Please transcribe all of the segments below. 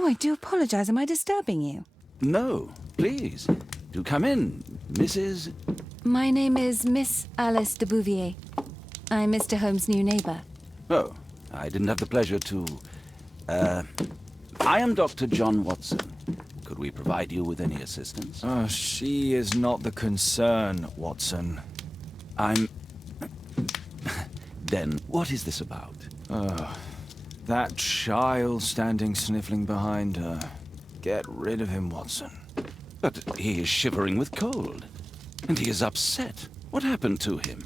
Oh, I do apologize. Am I disturbing you? No, please. Do come in, Mrs. My name is Miss Alice de Bouvier. I'm Mr. Holmes' new neighbor. Oh, I didn't have the pleasure to... I am Dr. John Watson. Could we provide you with any assistance? Oh, she is not the concern, Watson. I'm... Then, what is this about? That child standing sniffling behind her. Get rid of him, Watson. But he is shivering with cold. And he is upset. What happened to him?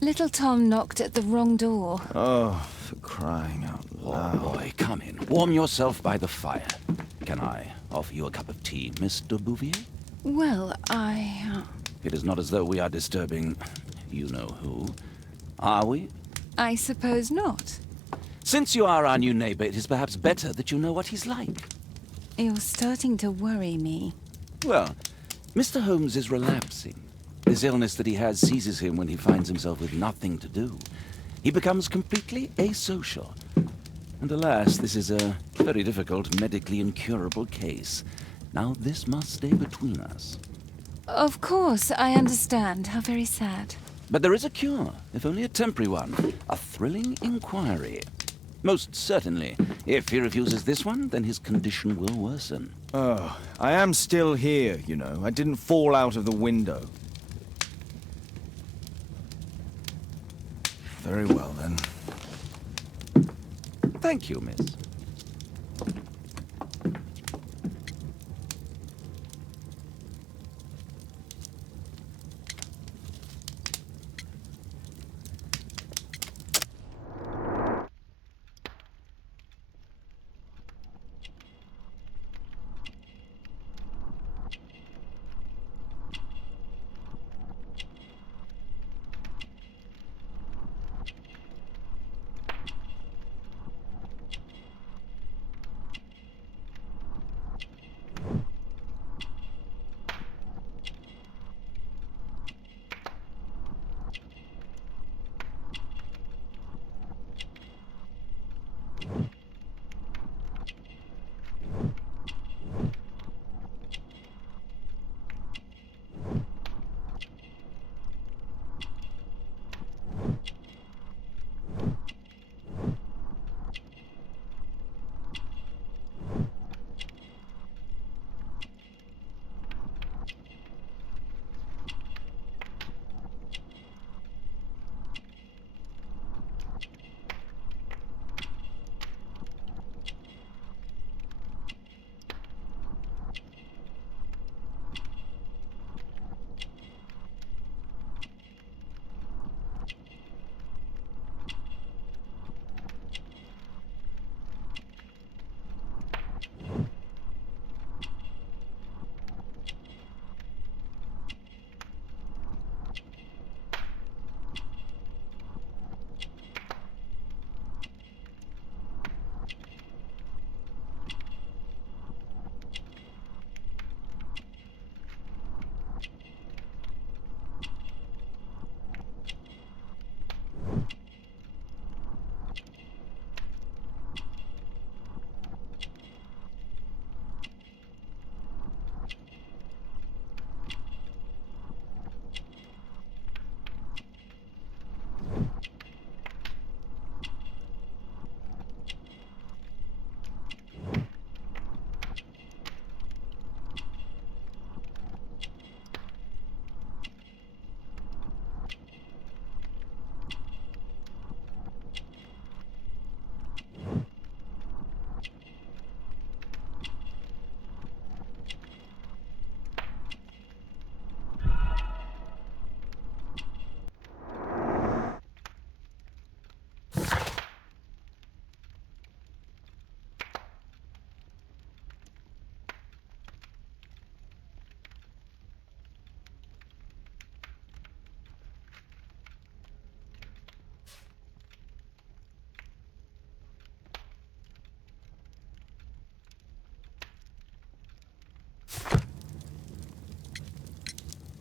Little Tom knocked at the wrong door. Oh, for crying out loud. Oh, boy, come in. Warm yourself by the fire. Can I offer you a cup of tea, Miss de Bouvier? Well, It is not as though we are disturbing you-know-who. Are we? I suppose not. Since you are our new neighbor, it is perhaps better that you know what he's like. You're starting to worry me. Well, Mr. Holmes is relapsing. This illness that he has seizes him when he finds himself with nothing to do. He becomes completely asocial. And alas, this is a very difficult, medically incurable case. Now, this must stay between us. Of course, I understand. How very sad. But there is a cure, if only a temporary one. A thrilling inquiry. Most certainly. If he refuses this one, then his condition will worsen. Oh, I am still here, you know. I didn't fall out of the window. Very well, then. Thank you, miss.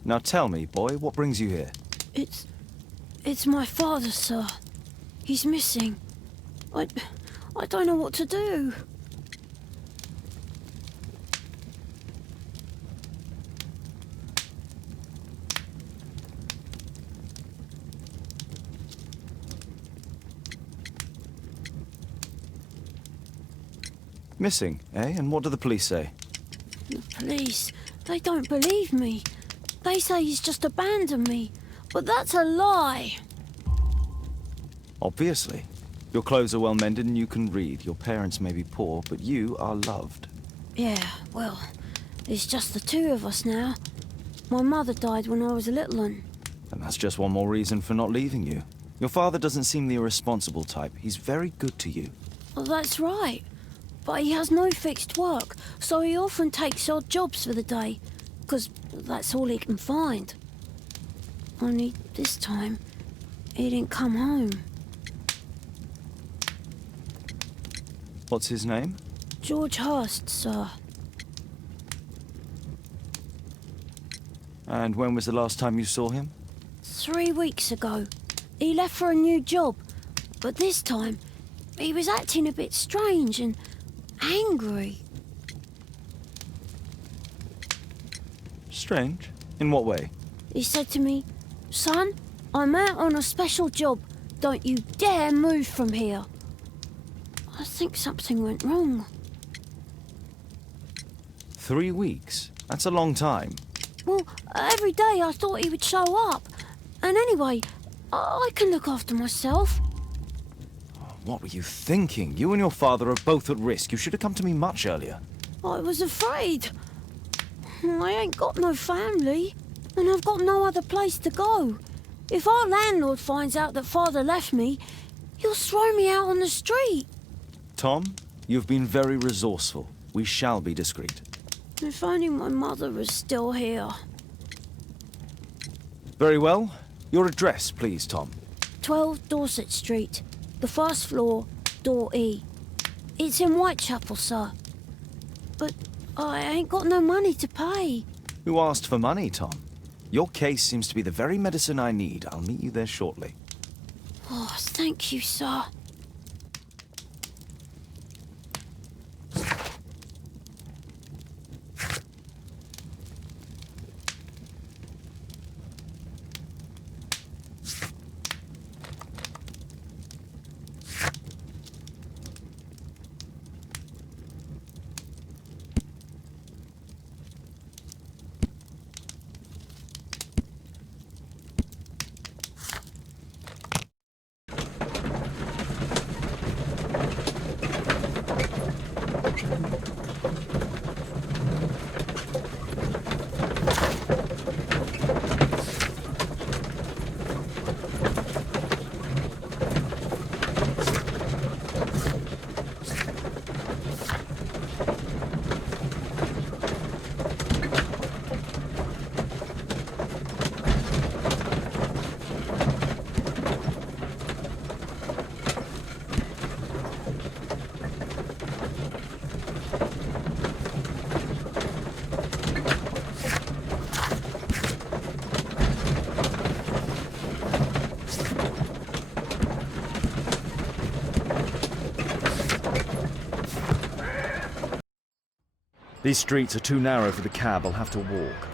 Now tell me, boy, what brings you here? It's my father, sir. He's missing. I don't know what to do. Missing, eh? And what do the police say? The police, they don't believe me. They say he's just abandoned me. But that's a lie. Obviously. Your clothes are well mended and you can read. Your parents may be poor, but you are loved. Yeah, well, it's just the two of us now. My mother died when I was a little one. And that's just one more reason for not leaving you. Your father doesn't seem the irresponsible type. He's very good to you. Well, that's right. But he has no fixed work, so he often takes odd jobs for the day, 'cause that's all he can find. Only this time, he didn't come home. What's his name? George Hurst, sir. And when was the last time you saw him? 3 weeks ago. He left for a new job, but this time, he was acting a bit strange and angry. Strange? In what way? He said to me, "Son, I'm out on a special job. Don't you dare move from here." I think something went wrong. 3 weeks? That's a long time. Well, every day I thought he would show up. And anyway, I can look after myself. What were you thinking? You and your father are both at risk. You should have come to me much earlier. I was afraid. I ain't got no family, and I've got no other place to go. If our landlord finds out that Father left me, he'll throw me out on the street. Tom, you've been very resourceful. We shall be discreet. If only my mother was still here. Very well. Your address, please, Tom. 12 Dorset Street, the first floor, door E. It's in Whitechapel, sir. But I ain't got no money to pay. Who asked for money, Tom? Your case seems to be the very medicine I need. I'll meet you there shortly. Oh, thank you, sir. These streets are too narrow for the cab. I'll have to walk.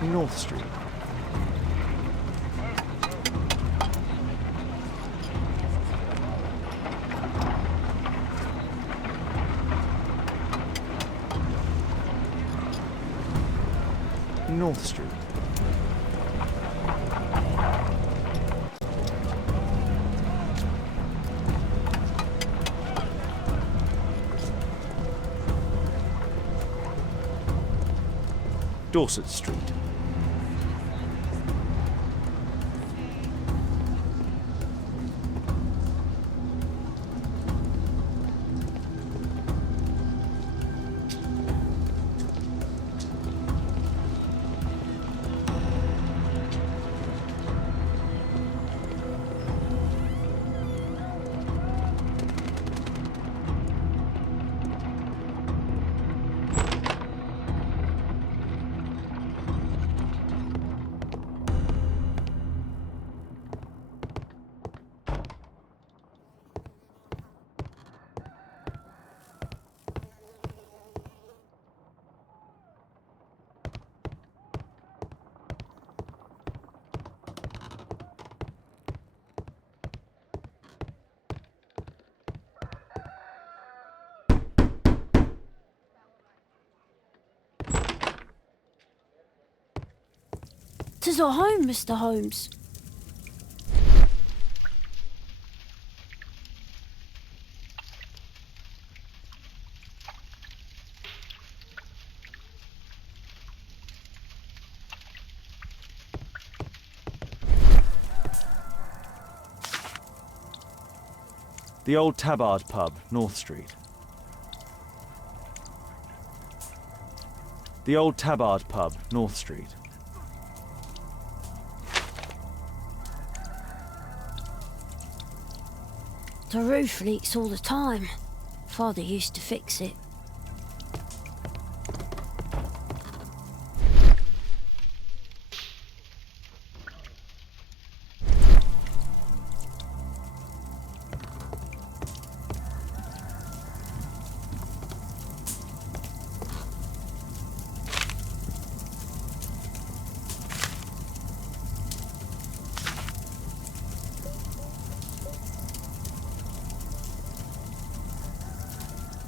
North Street. North Street. Dorset Street. "'Tis our home, Mr. Holmes." The old Tabard pub, North Street. The old Tabard pub, North Street. The roof leaks all the time. Father used to fix it.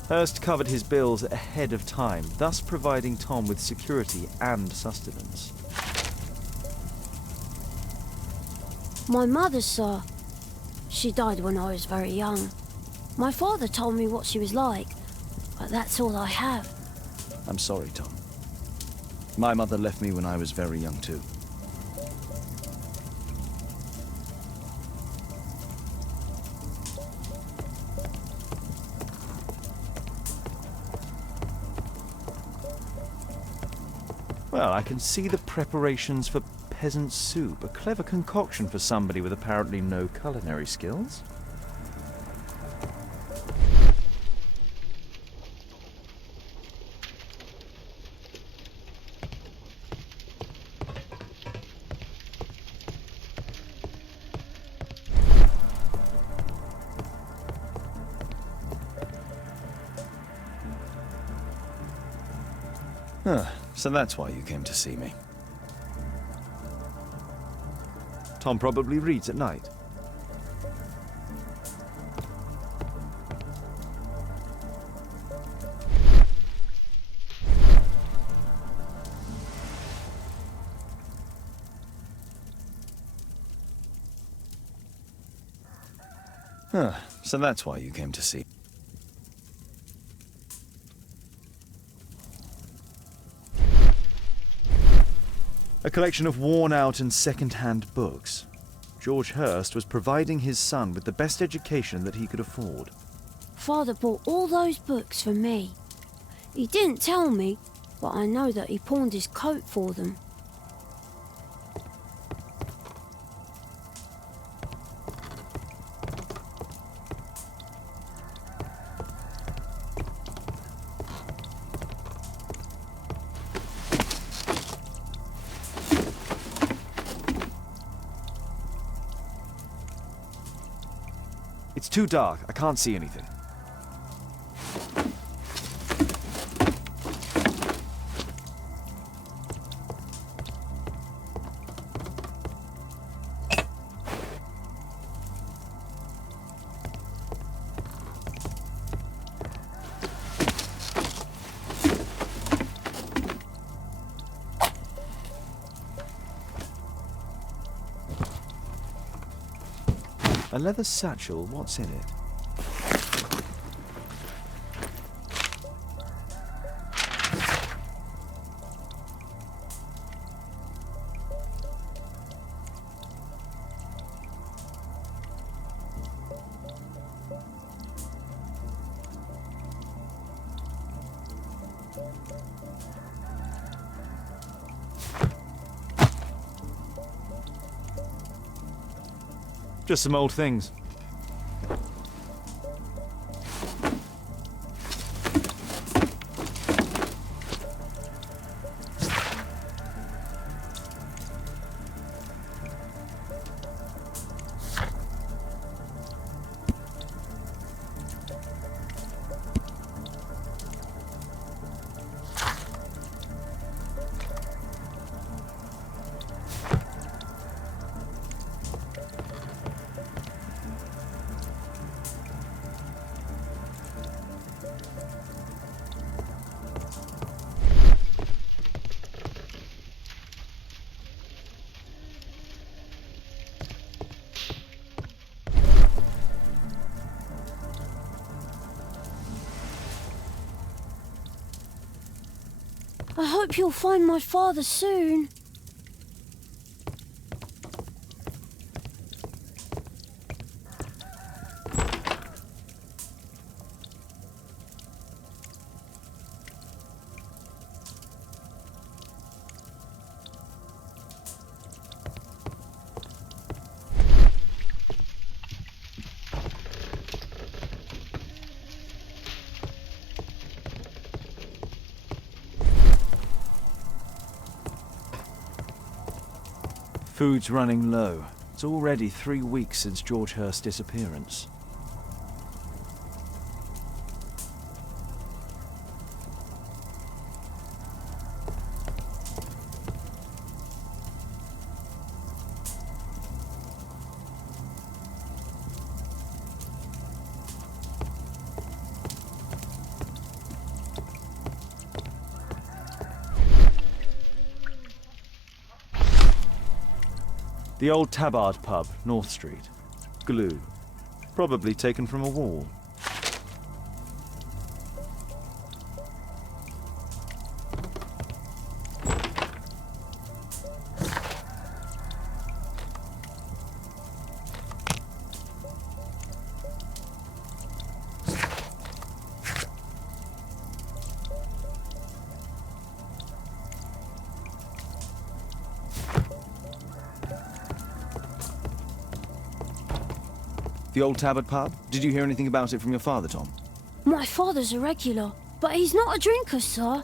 Hurst covered his bills ahead of time, thus providing Tom with security and sustenance. My mother, sir. She died when I was very young. My father told me what she was like, but that's all I have. I'm sorry, Tom. My mother left me when I was very young too. Well, I can see the preparations for peasant soup, a clever concoction for somebody with apparently no culinary skills. So that's why you came to see me. Tom probably reads at night. So that's why you came to see me. A collection of worn-out and second-hand books. George Hurst was providing his son with the best education that he could afford. Father bought all those books for me. He didn't tell me, but I know that he pawned his coat for them. It's too dark. I can't see anything. A leather satchel, what's in it? Just some old things. I hope you'll find my father soon. Food's running low. It's already 3 weeks since George Hurst's disappearance. The old Tabard pub, North Street. Glue. Probably taken from a wall. The old Tabard pub? Did you hear anything about it from your father, Tom? My father's a regular, but he's not a drinker, sir.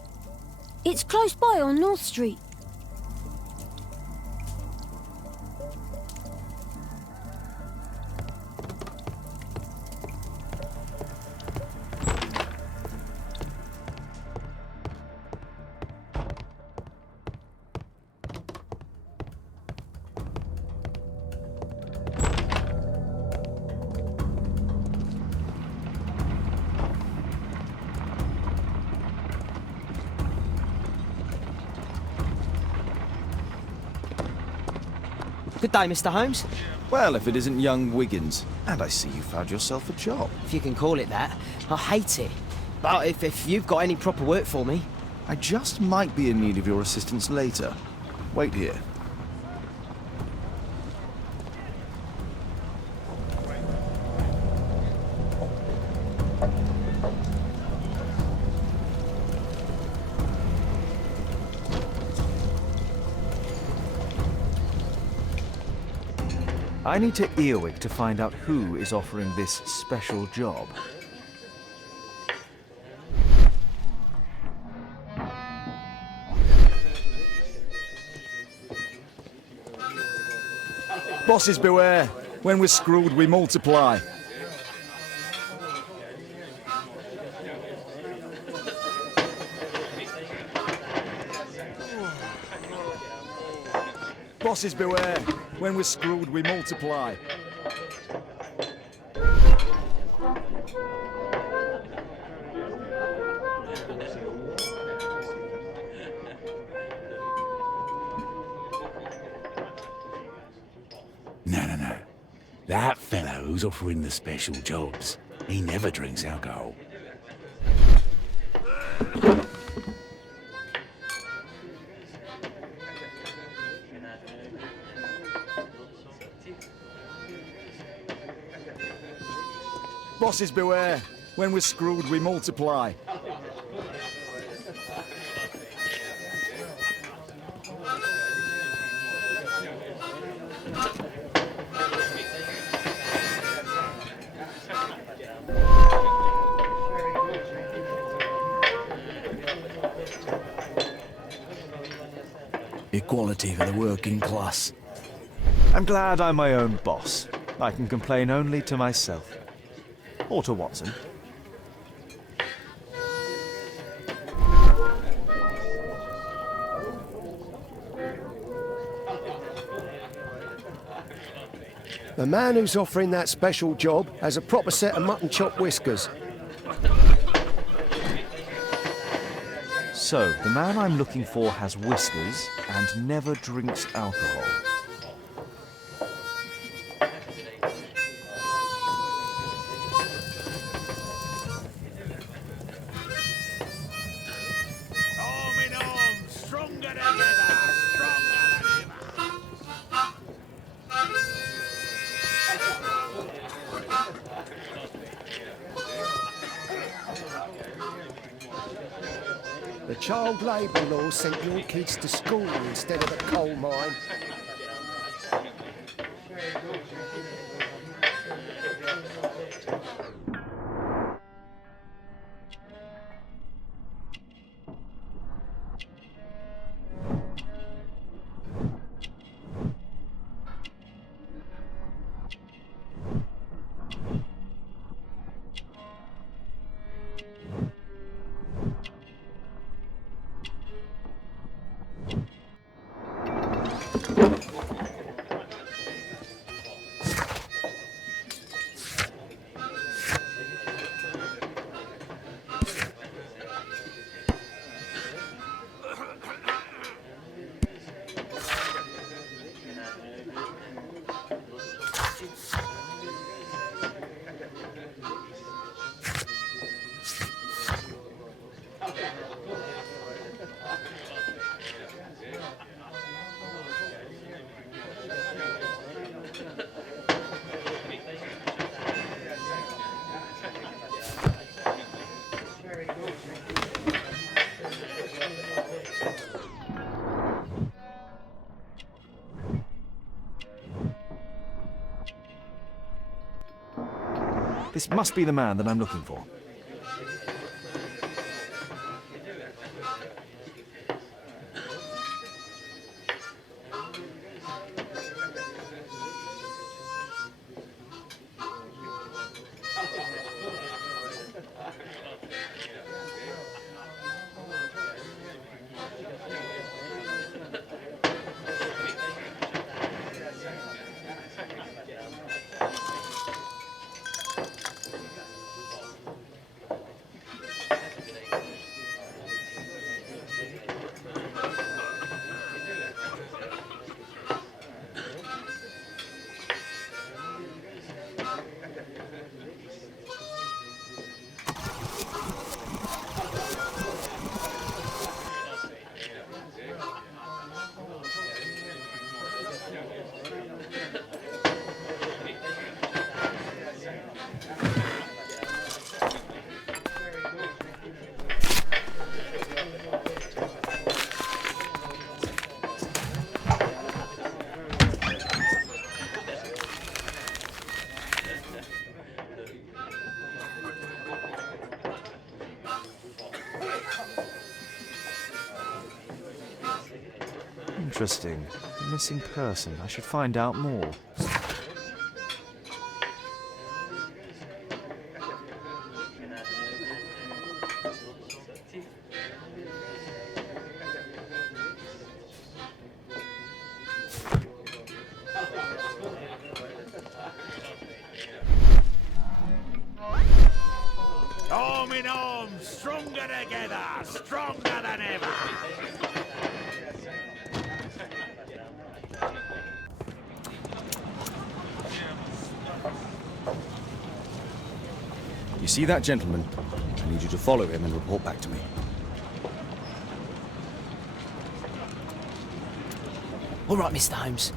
It's close by on North Street. Good day, Mr. Holmes. Well, if it isn't young Wiggins. And I see you found yourself a job. If you can call it that. I hate it. But if you've got any proper work for me... I just might be in need of your assistance later. Wait here. I need to earwig to find out who is offering this special job. Bosses beware. When we're screwed, we multiply. Bosses beware. When we're screwed, we multiply. No. That fellow's offering the special jobs. He never drinks alcohol. Bosses beware. When we're screwed, we multiply. Equality for the working class. I'm glad I'm my own boss. I can complain only to myself. Or to Watson. The man who's offering that special job has a proper set of mutton chop whiskers. So, the man I'm looking for has whiskers and never drinks alcohol. The child labour law sent your kids to school instead of a coal mine. This must be the man that I'm looking for. Interesting. A missing person. I should find out more. Arm in arm, stronger together, stronger than ever. You see that gentleman? I need you to follow him and report back to me. All right, Mr. Holmes.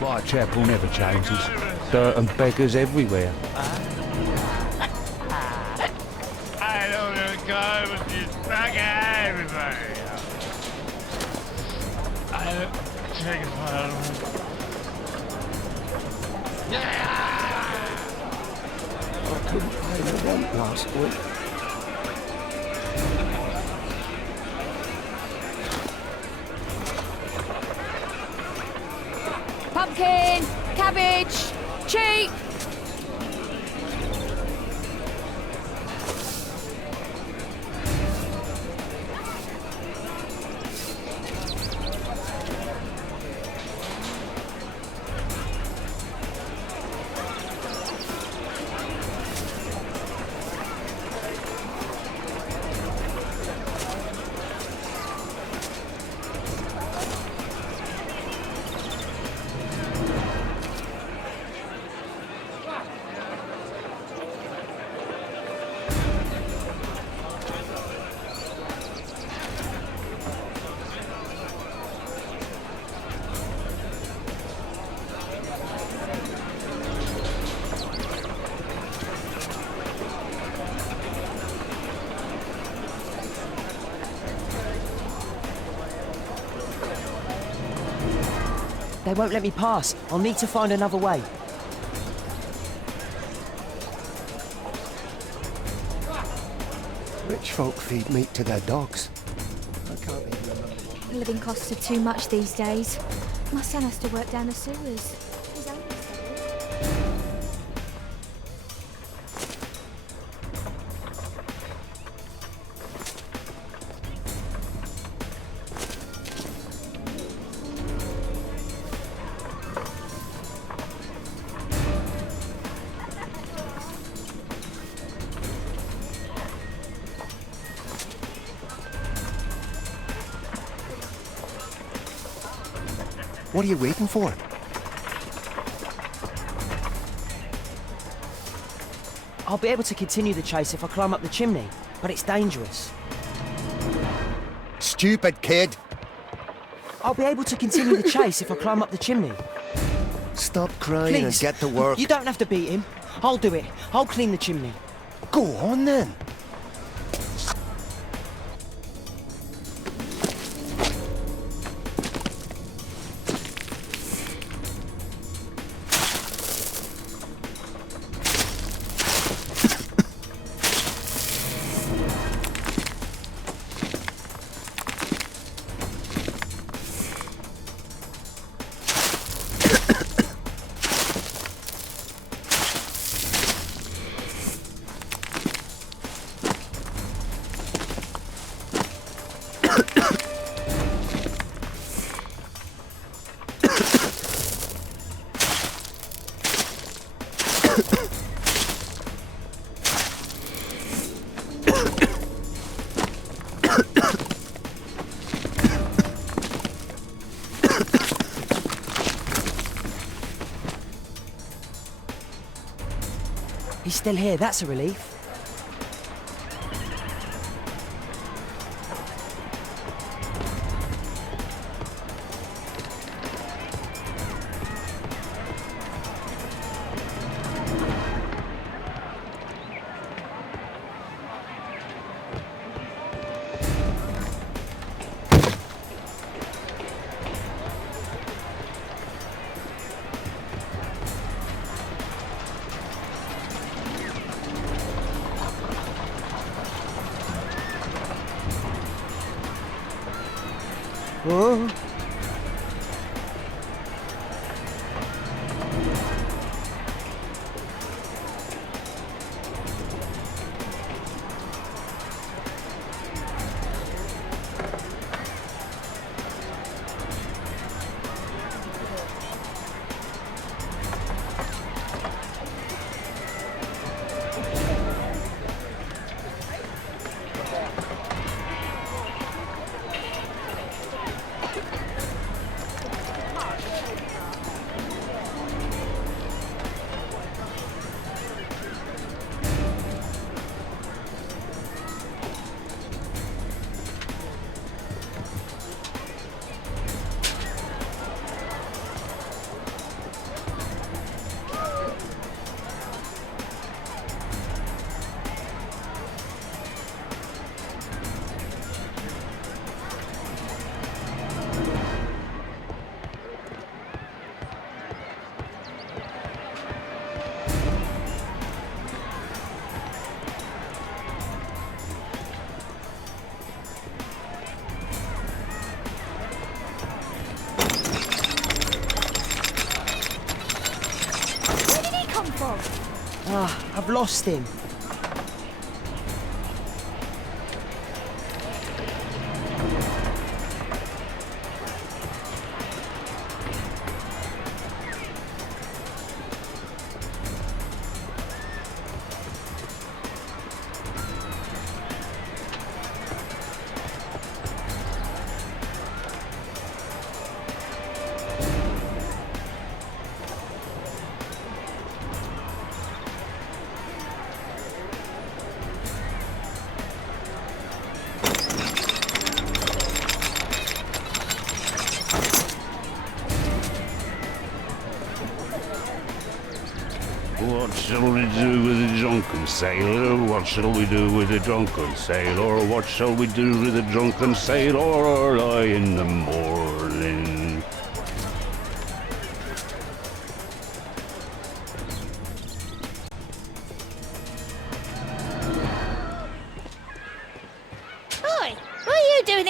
Whitechapel never changes. Dirt and beggars everywhere. I don't know, go with this bag everybody. I don't take it I couldn't pay the rent last week. Pumpkin, cabbage, cheap. They won't let me pass. I'll need to find another way. Rich folk feed meat to their dogs. I can't even remember. Living costs are too much these days. My son has to work down the sewers. He's only 7. What are you waiting for? I'll be able to continue the chase if I climb up the chimney, but it's dangerous. Stupid kid! I'll be able to continue the chase if I climb up the chimney. Stop crying and Please, get to work. You don't have to beat him. I'll do it. I'll clean the chimney. Go on then. He's still here. That's a relief. Whoa. I've lost him. What shall we do with the drunken sailor? What shall we do with the drunken sailor? What shall we do with the drunken sailor early in the morning?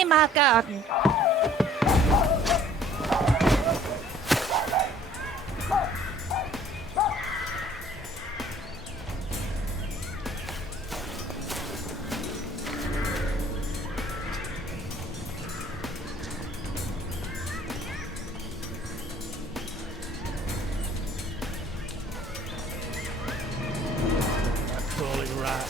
my garden. Crawling rat.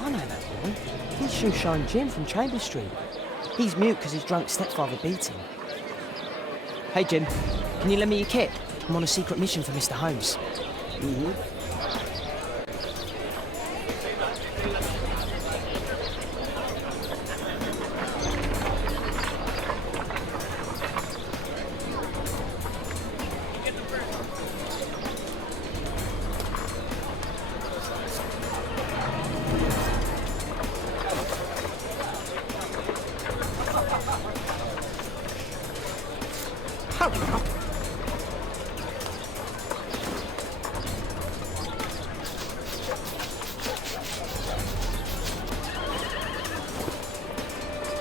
I know that boy. He's Shoeshine Jim from Chambers Street. He's mute because his drunk stepfather beat him. Hey, Jim, can you lend me your kit? I'm on a secret mission for Mr. Holmes. Hurry up.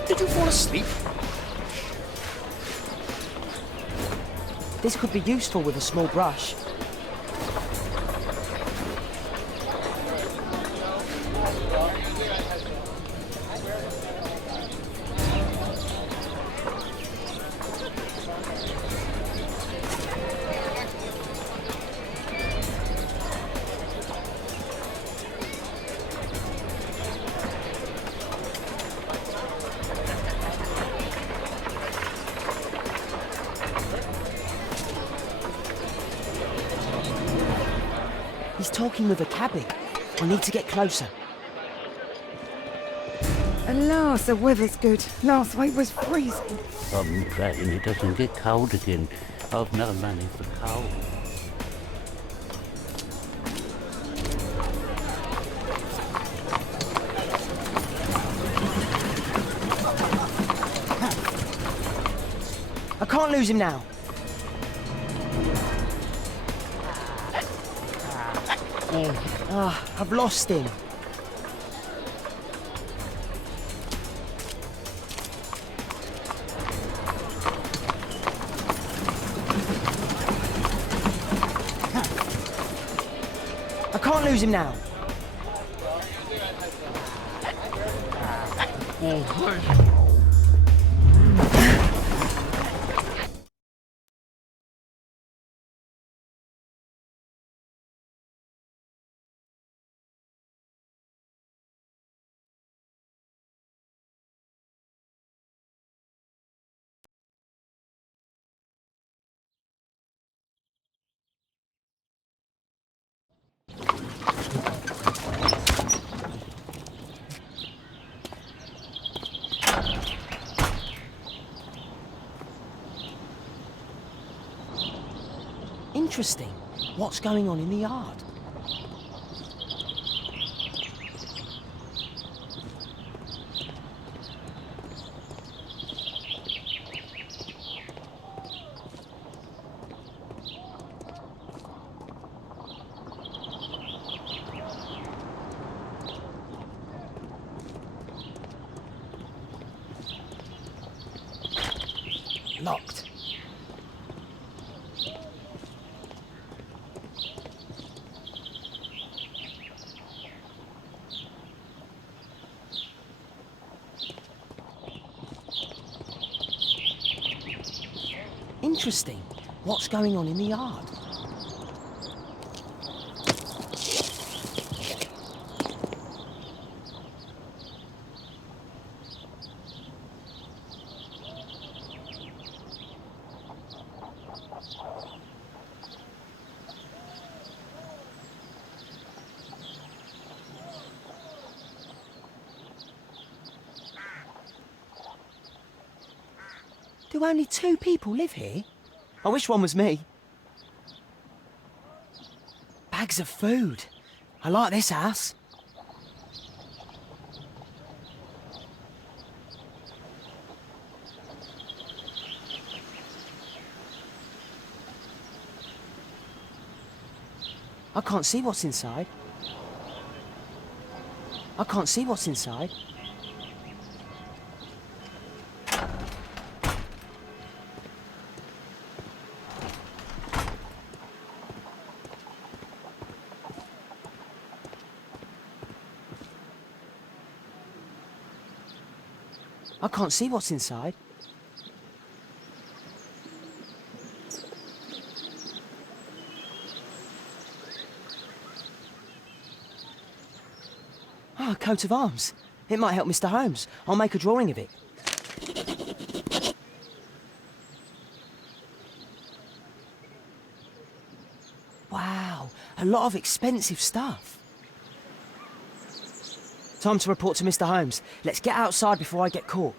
Did you fall asleep? This could be useful with a small brush. He's talking with a cabbie. I need to get closer. Alas, the weather's good. Last week was freezing. I'm praying it doesn't get cold again. I've no money for coal. I can't lose him now. I've lost him. I can't lose him now. Interesting. What's going on in the yard? Locked. Interesting. What's going on in the yard? Do only 2 people live here? I wish one was me. Bags of food. I like this house. I can't see what's inside. I can't see what's inside. I can't see what's inside. Ah, a coat of arms. It might help Mr. Holmes. I'll make a drawing of it. Wow, a lot of expensive stuff. Time to report to Mr. Holmes. Let's get outside before I get caught.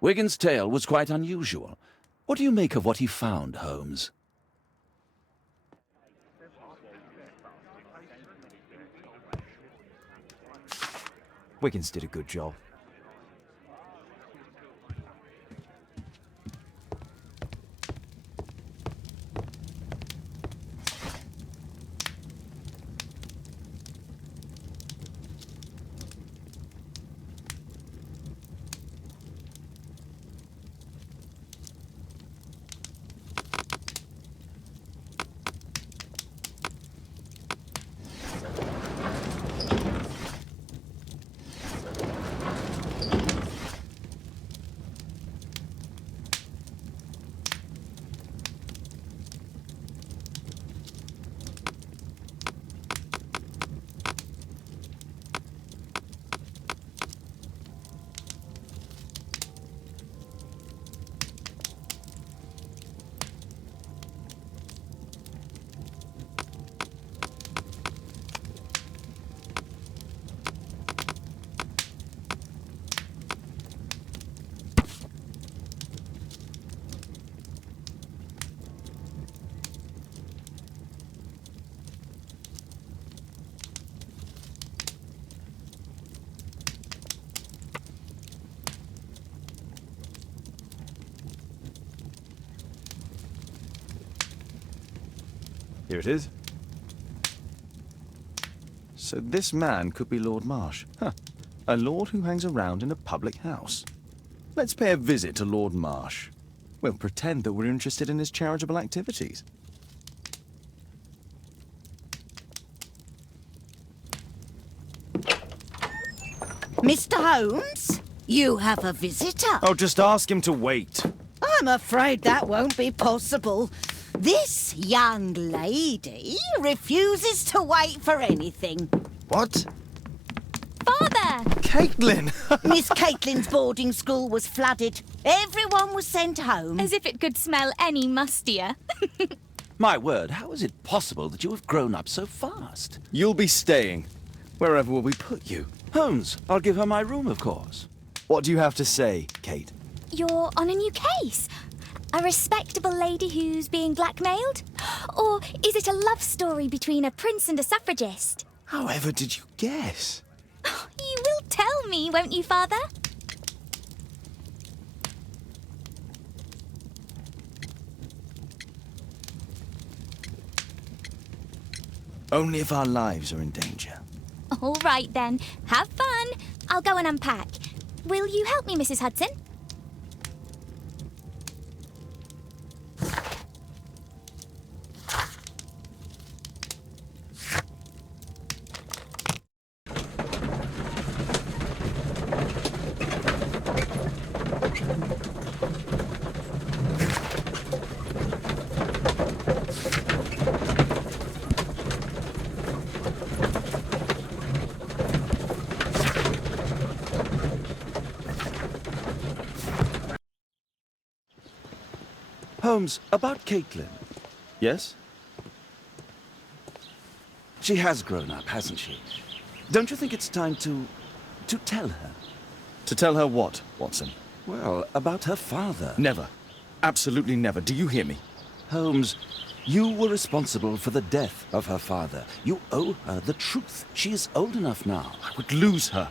Wigan's tale was quite unusual. What do you make of what he found, Holmes? Wiggins did a good job. Here it is. So this man could be Lord Marsh. Huh. A lord who hangs around in a public house. Let's pay a visit to Lord Marsh. We'll pretend that we're interested in his charitable activities. Mr. Holmes, you have a visitor. Oh, just ask him to wait. I'm afraid that won't be possible. This young lady refuses to wait for anything. What? Father! Caitlin! Miss Caitlin's boarding school was flooded. Everyone was sent home. As if it could smell any mustier. My word, how is it possible that you have grown up so fast? You'll be staying. Wherever will we put you? Holmes, I'll give her my room, of course. What do you have to say, Kate? You're on a new case. A respectable lady who's being blackmailed? Or is it a love story between a prince and a suffragist? However did you guess? You will tell me, won't you, Father? Only if our lives are in danger. All right, then. Have fun. I'll go and unpack. Will you help me, Mrs. Hudson? Holmes, about Caitlin. Yes? She has grown up, hasn't she? Don't you think it's time to tell her? To tell her what, Watson? Well, about her father. Never. Absolutely never. Do you hear me? Holmes, you were responsible for the death of her father. You owe her the truth. She is old enough now. I would lose her.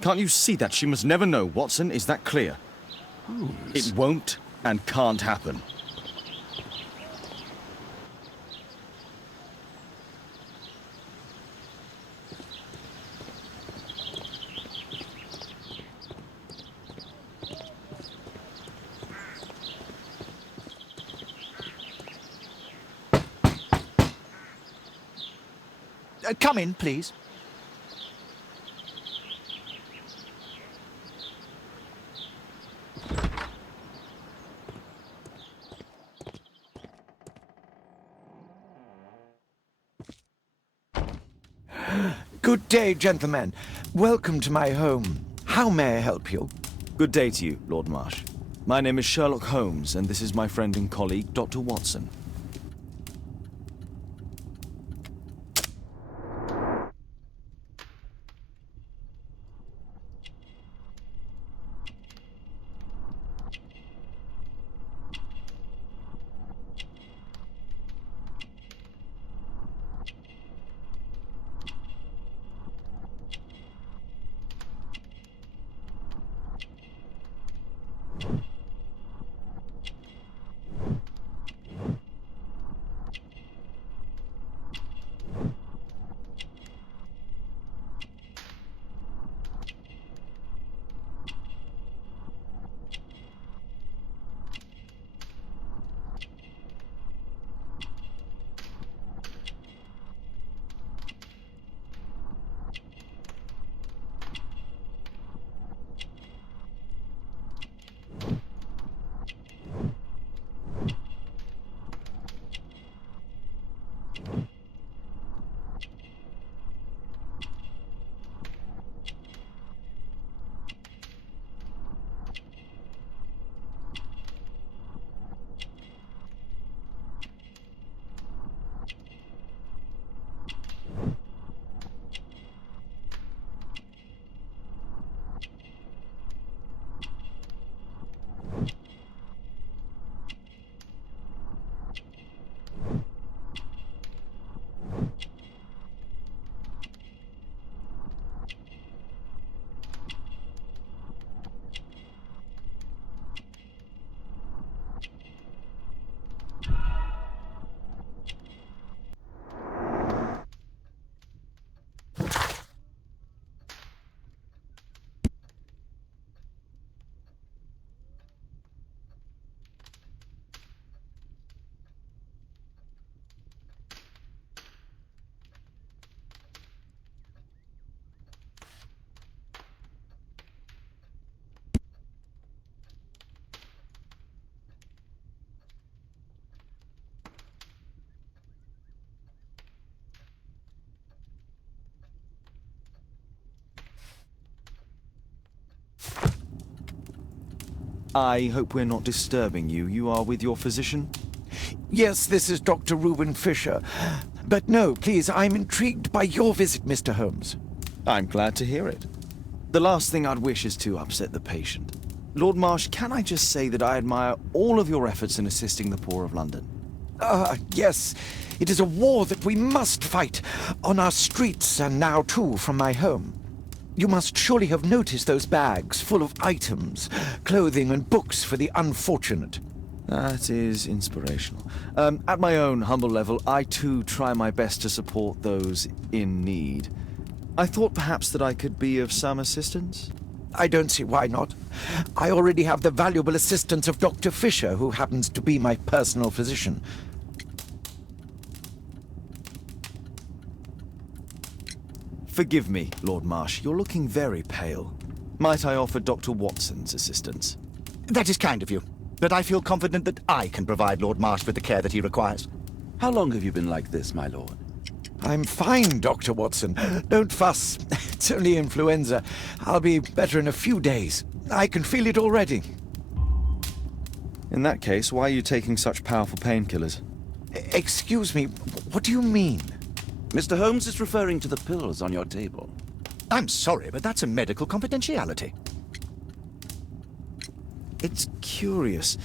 Can't you see that? She must never know, Watson. Is that clear? Holmes. It won't and can't happen. Come in, please. Good day, gentlemen. Welcome to my home. How may I help you? Good day to you, Lord Marsh. My name is Sherlock Holmes, and this is my friend and colleague, Dr. Watson. I hope we're not disturbing you. You are with your physician? Yes, this is Dr. Reuben Fisher. But no, please, I'm intrigued by your visit, Mr. Holmes. I'm glad to hear it. The last thing I'd wish is to upset the patient. Lord Marsh, can I just say that I admire all of your efforts in assisting the poor of London? Yes. It is a war that we must fight, on our streets and now, too, from my home. You must surely have noticed those bags full of items, clothing and books for the unfortunate. That is inspirational. At my own humble level, I too try my best to support those in need. I thought perhaps that I could be of some assistance. I don't see why not. I already have the valuable assistance of Dr. Fisher, who happens to be my personal physician. Forgive me, Lord Marsh. You're looking very pale. Might I offer Dr. Watson's assistance? That is kind of you, but I feel confident that I can provide Lord Marsh with the care that he requires. How long have you been like this, my lord? I'm fine, Dr. Watson. Don't fuss. It's only influenza. I'll be better in a few days. I can feel it already. In that case, why are you taking such powerful painkillers? Excuse me, what do you mean? Mr. Holmes is referring to the pills on your table. I'm sorry, but that's a medical confidentiality. It's curious.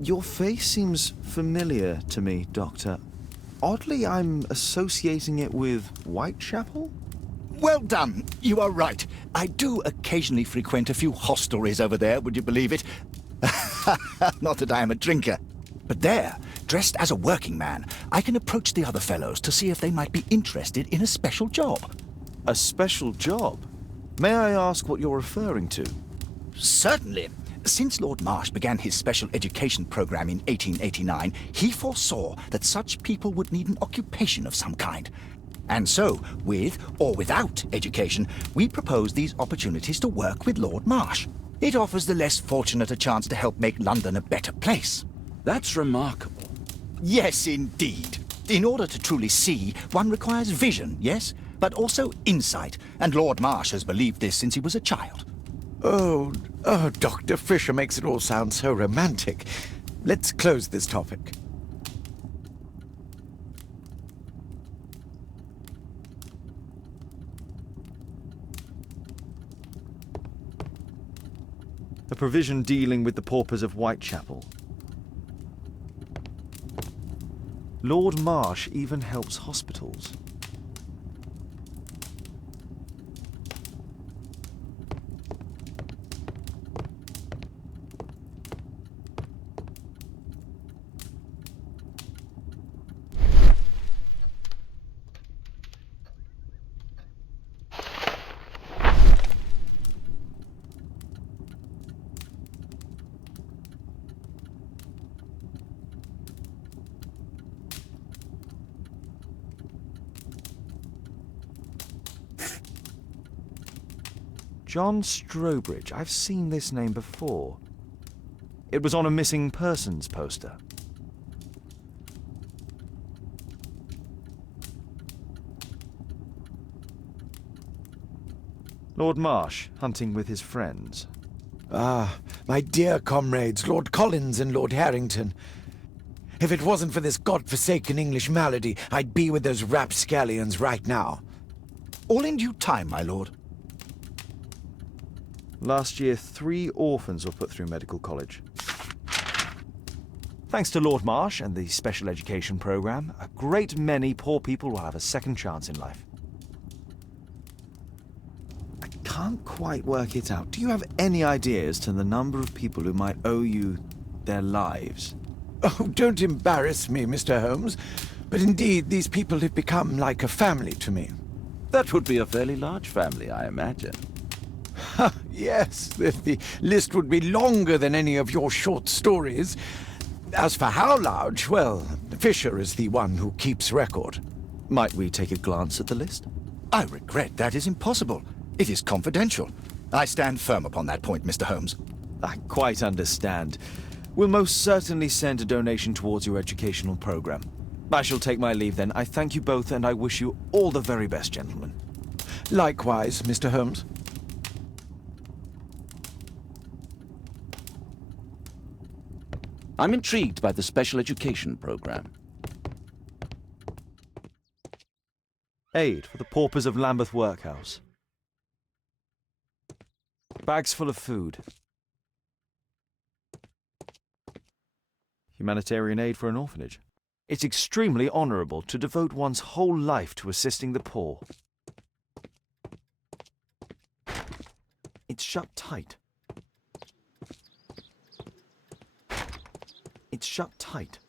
Your face seems familiar to me, Doctor. Oddly, I'm associating it with Whitechapel? Well done. You are right. I do occasionally frequent a few hostelries over there, would you believe it? Not that I am a drinker. But there, dressed as a working man, I can approach the other fellows to see if they might be interested in a special job. A special job? May I ask what you're referring to? Certainly. Since Lord Marsh began his special education program in 1889, he foresaw that such people would need an occupation of some kind. And so, with or without education, we propose these opportunities to work with Lord Marsh. It offers the less fortunate a chance to help make London a better place. That's remarkable. Yes, indeed. In order to truly see, one requires vision, yes? But also insight, and Lord Marsh has believed this since he was a child. Oh, Dr. Fisher makes it all sound so romantic. Let's close this topic. A provision dealing with the paupers of Whitechapel. Lord Marsh even helps hospitals. John Strobridge. I've seen this name before. It was on a missing persons poster. Lord Marsh, hunting with his friends. Ah, my dear comrades, Lord Collins and Lord Harrington. If it wasn't for this godforsaken English malady, I'd be with those rapscallions right now. All in due time, my lord. Last year, 3 orphans were put through medical college. Thanks to Lord Marsh and the special education program, a great many poor people will have a second chance in life. I can't quite work it out. Do you have any idea as to the number of people who might owe you their lives? Oh, don't embarrass me, Mr. Holmes. But indeed, these people have become like a family to me. That would be a fairly large family, I imagine. Yes, the list would be longer than any of your short stories. As for how large, well, Fisher is the one who keeps record. Might we take a glance at the list? I regret that is impossible. It is confidential. I stand firm upon that point, Mr. Holmes. I quite understand. We'll most certainly send a donation towards your educational program. I shall take my leave then. I thank you both and I wish you all the very best, gentlemen. Likewise, Mr. Holmes. I'm intrigued by the special education program. Aid for the paupers of Lambeth Workhouse. Bags full of food. Humanitarian aid for an orphanage. It's extremely honourable to devote one's whole life to assisting the poor. It's shut tight. It's shut tight.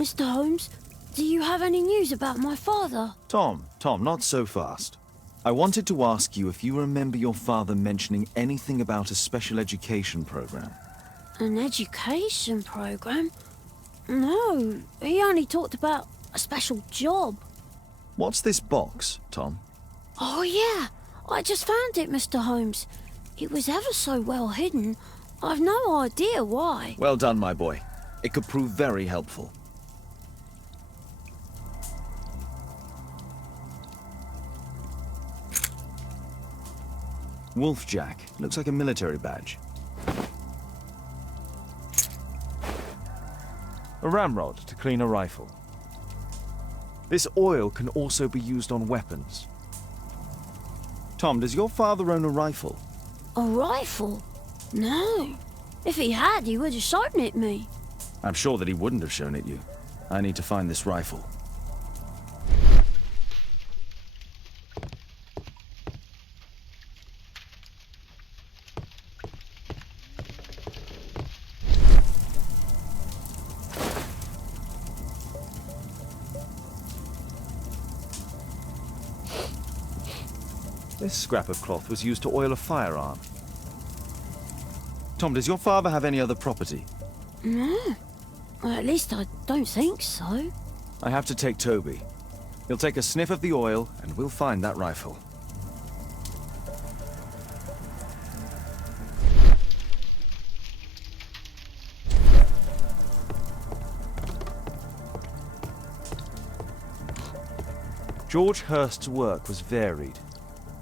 Mr. Holmes, do you have any news about my father? Tom, not so fast. I wanted to ask you if you remember your father mentioning anything about a special education program. An education program? No, he only talked about a special job. What's this box, Tom? Oh yeah, I just found it, Mr. Holmes. It was ever so well hidden. I've no idea why. Well done, my boy. It could prove very helpful. Wolfjack. Looks like a military badge. A ramrod to clean a rifle. This oil can also be used on weapons. Tom, does your father own a rifle? A rifle? No. If he had, he would have shown it me. I'm sure that he wouldn't have shown it you. I need to find this rifle. This scrap of cloth was used to oil a firearm. Tom, does your father have any other property? No. Well, at least I don't think so. I have to take Toby. He'll take a sniff of the oil, and we'll find that rifle. George Hurst's work was varied.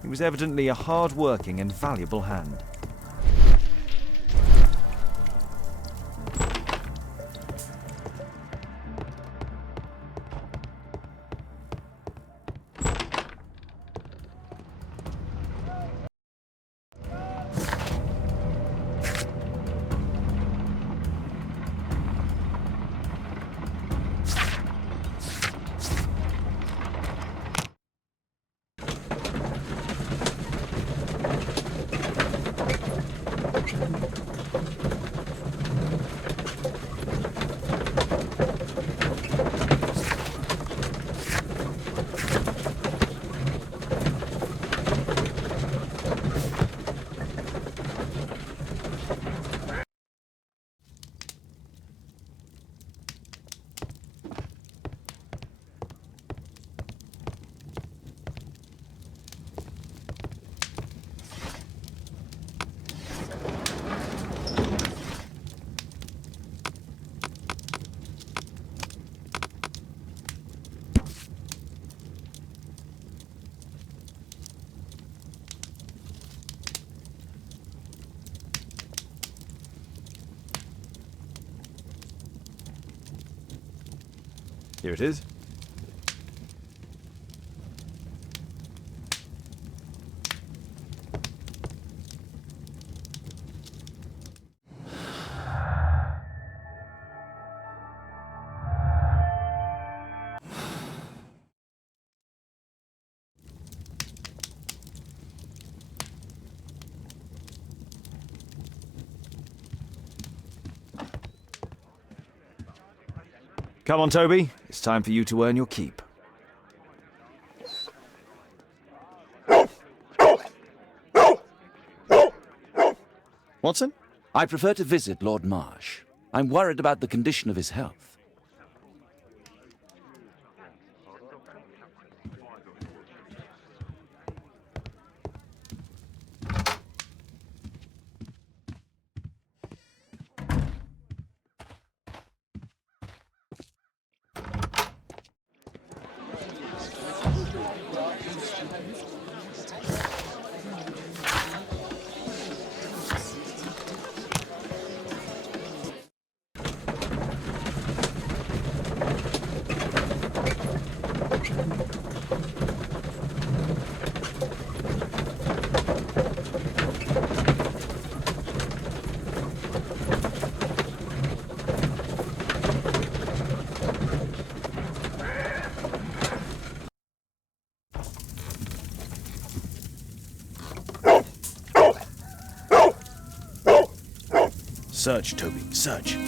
He was evidently a hard-working and valuable hand. Here it is. Come on, Toby. It's time for you to earn your keep. Watson? I prefer to visit Lord Marsh. I'm worried about the condition of his health. Search, Toby, search.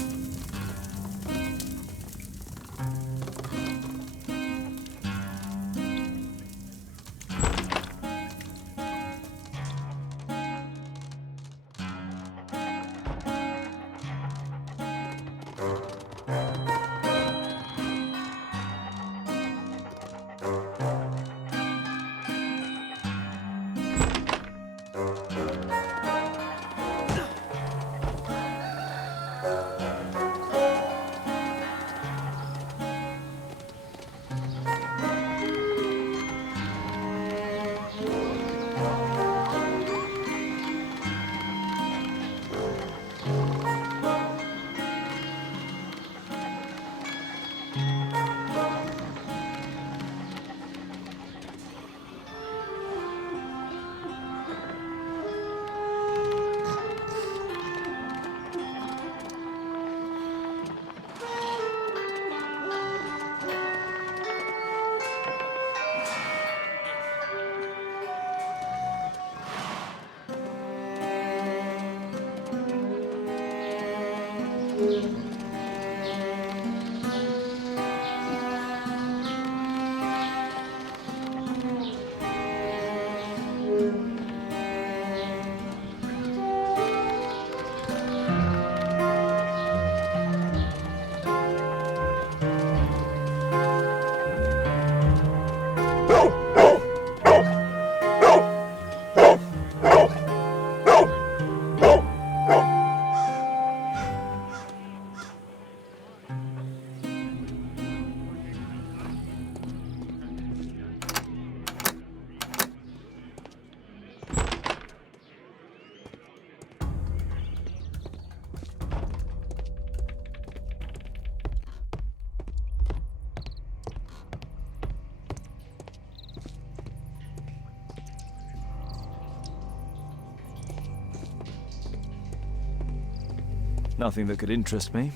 Nothing that could interest me.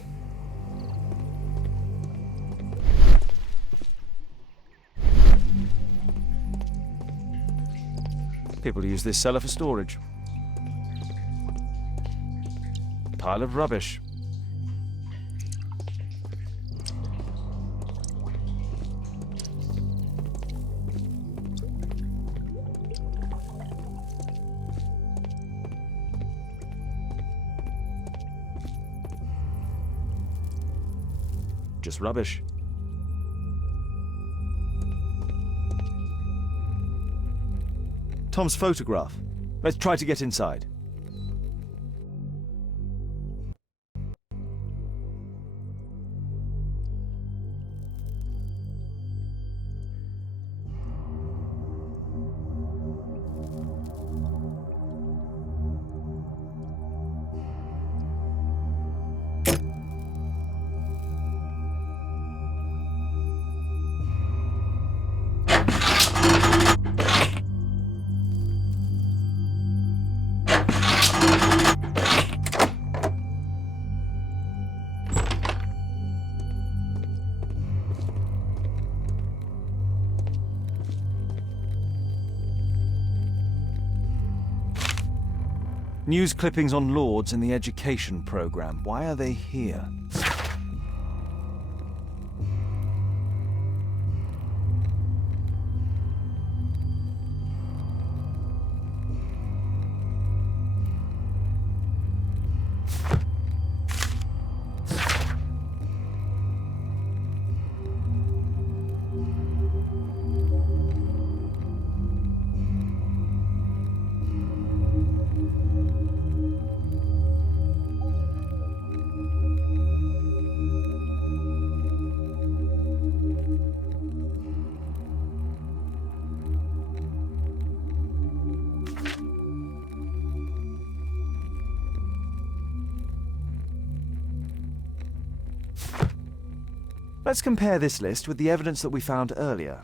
People use this cellar for storage. Pile of rubbish. Just rubbish. Tom's photograph. Let's try to get inside. News clippings on Lords in the education program. Why are they here? Let's compare this list with the evidence that we found earlier.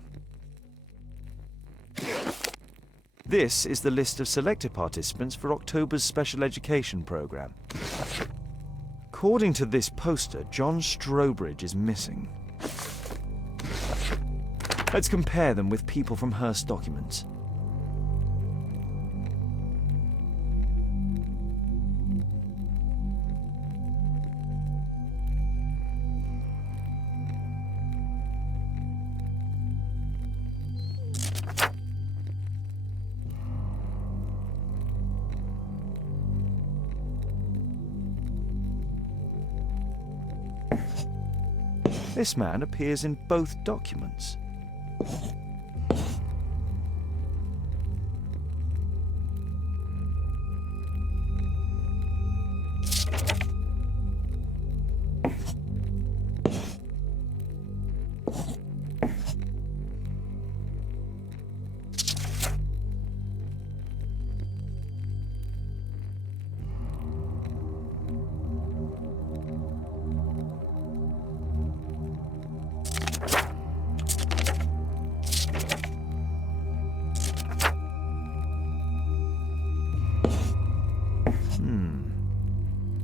This is the list of selected participants for October's special education program. According to this poster, John Strobridge is missing. Let's compare them with people from Hearst documents. This man appears in both documents.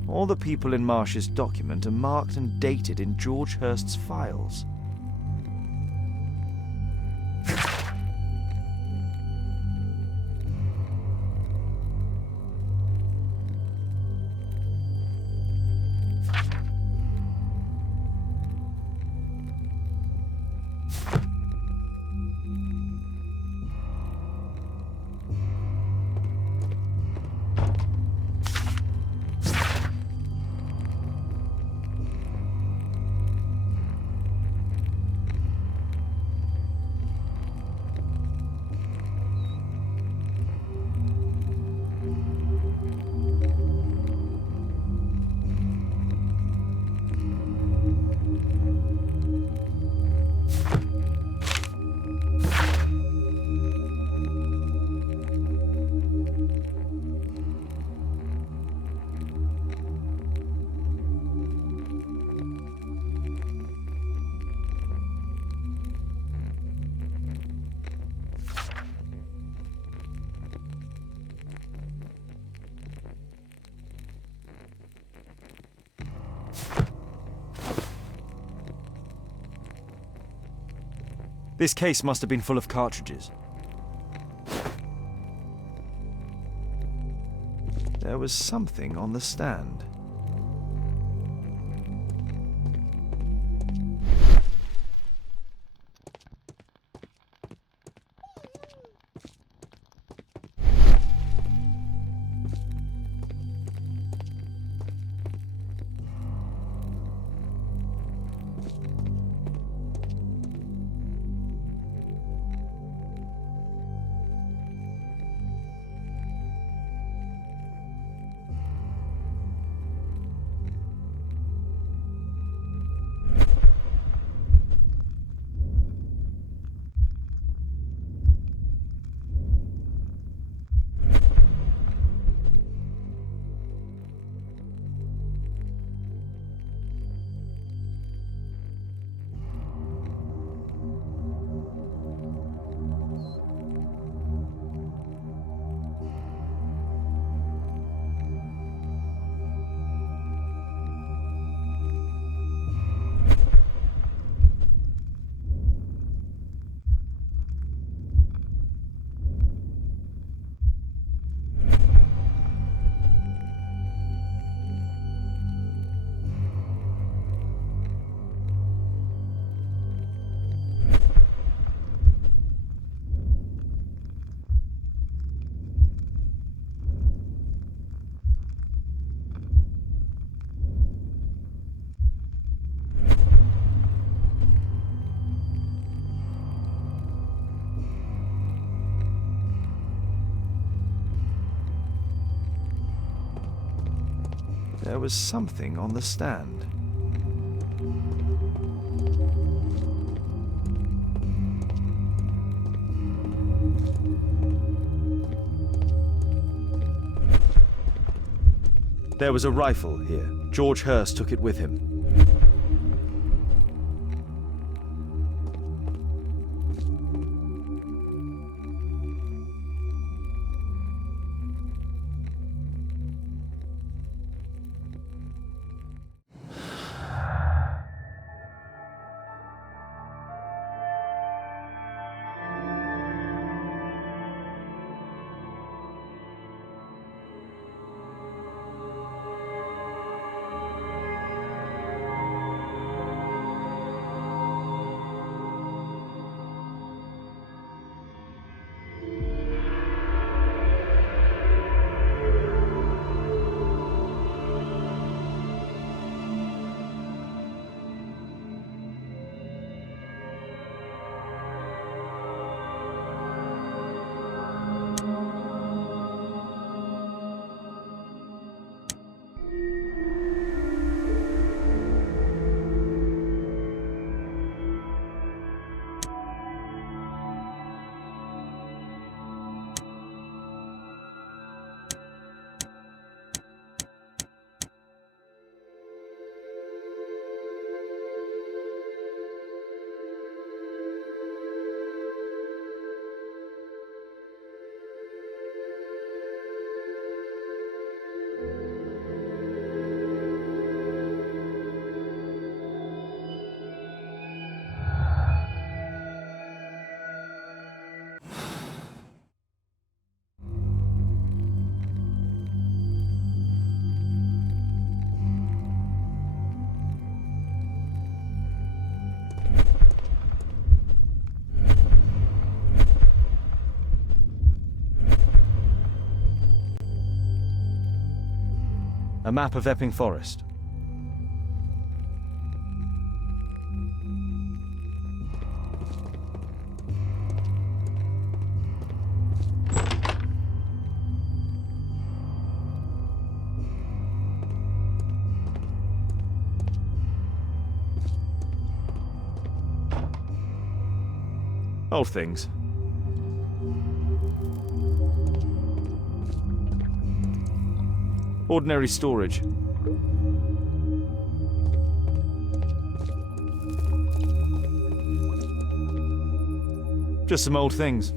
All the people in Marsh's document are marked and dated in George Hearst's files. This case must have been full of cartridges. There was something on the stand. There was something on the stand. There was a rifle here. George Hurst took it with him. A map of Epping Forest. Old things. Ordinary storage. Just some old things.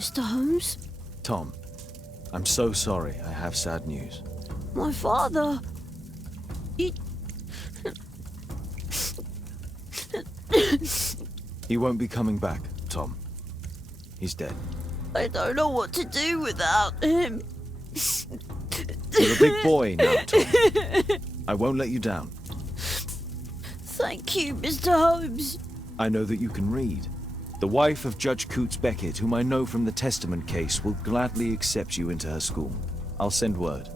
Mr. Holmes? Tom, I'm so sorry. I have sad news. My father... He won't be coming back, Tom. He's dead. I don't know what to do without him. You're a big boy now, Tom. I won't let you down. Thank you, Mr. Holmes. I know that you can read. The wife of Judge Coots Beckett, whom I know from the Testament case, will gladly accept you into her school. I'll send word.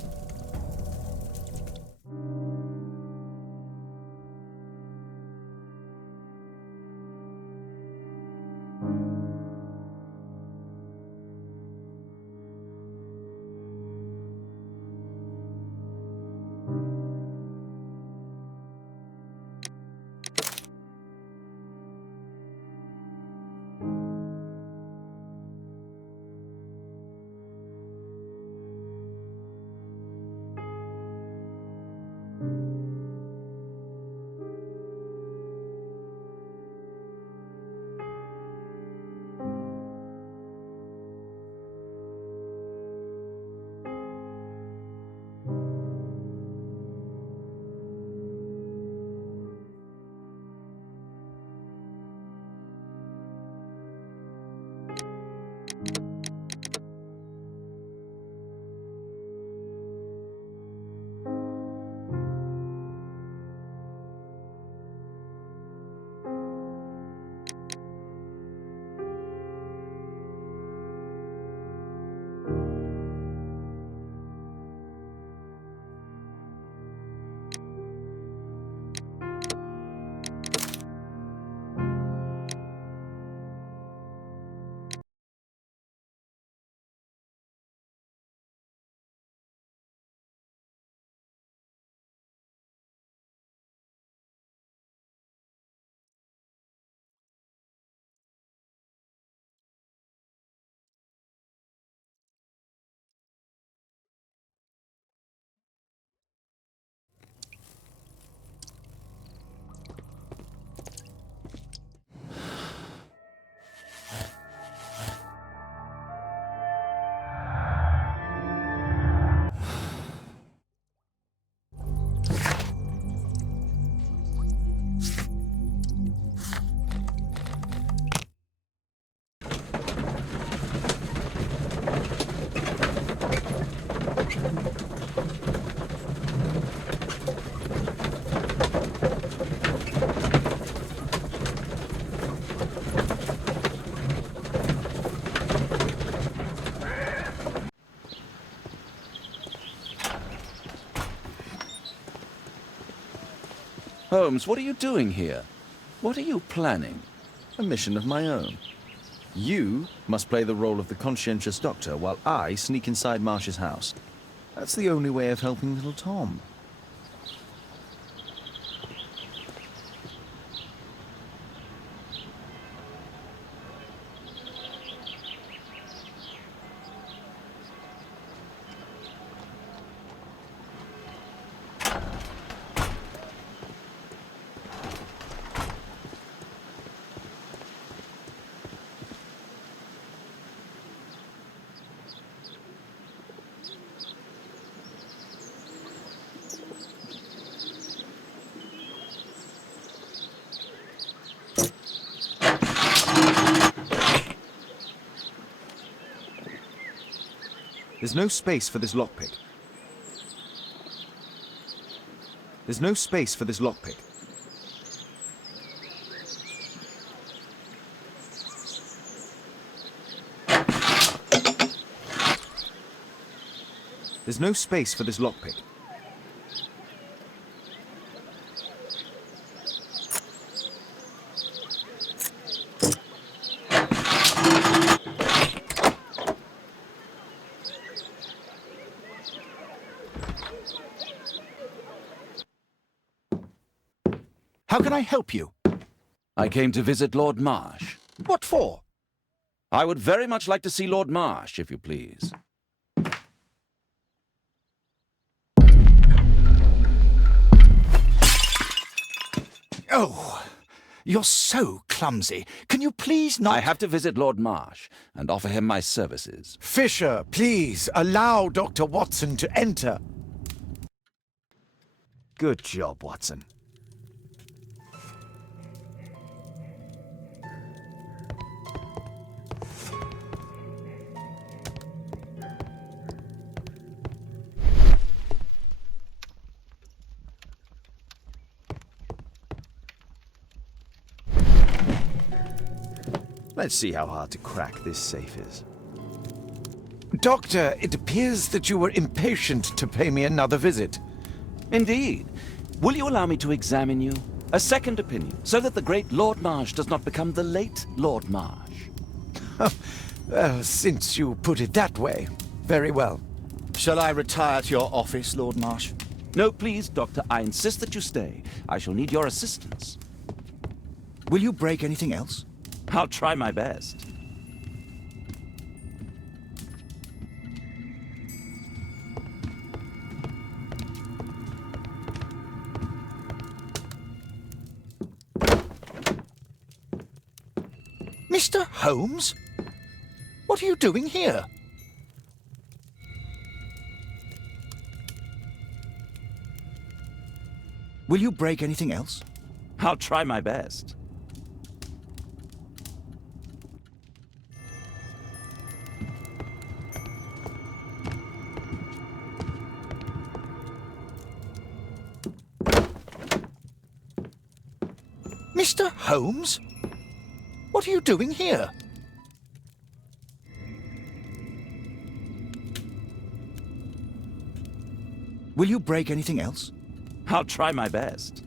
Holmes, what are you doing here? What are you planning? A mission of my own. You must play the role of the conscientious doctor while I sneak inside Marsh's house. That's the only way of helping little Tom. There's no space for this lockpick. There's no space for this lockpick. There's no space for this lockpick. How can I help you? I came to visit Lord Marsh. What for? I would very much like to see Lord Marsh, if you please. Oh, You're so clumsy. Can you please not... I have to visit Lord Marsh and offer him my services. Fisher, please allow Dr. Watson to enter. Good job, Watson. Let's see how hard to crack this safe is. Doctor, it appears that you were impatient to pay me another visit. Indeed. Will you allow me to examine you? A second opinion, so that the great Lord Marsh does not become the late Lord Marsh. Well, since you put it that way, very well. Shall I retire to your office, Lord Marsh? No, please, Doctor. I insist that you stay. I shall need your assistance. Will you break anything else? I'll try my best. Mr. Holmes? What are you doing here? Will you break anything else? I'll try my best. Mr. Holmes? What are you doing here? Will you break anything else? I'll try my best.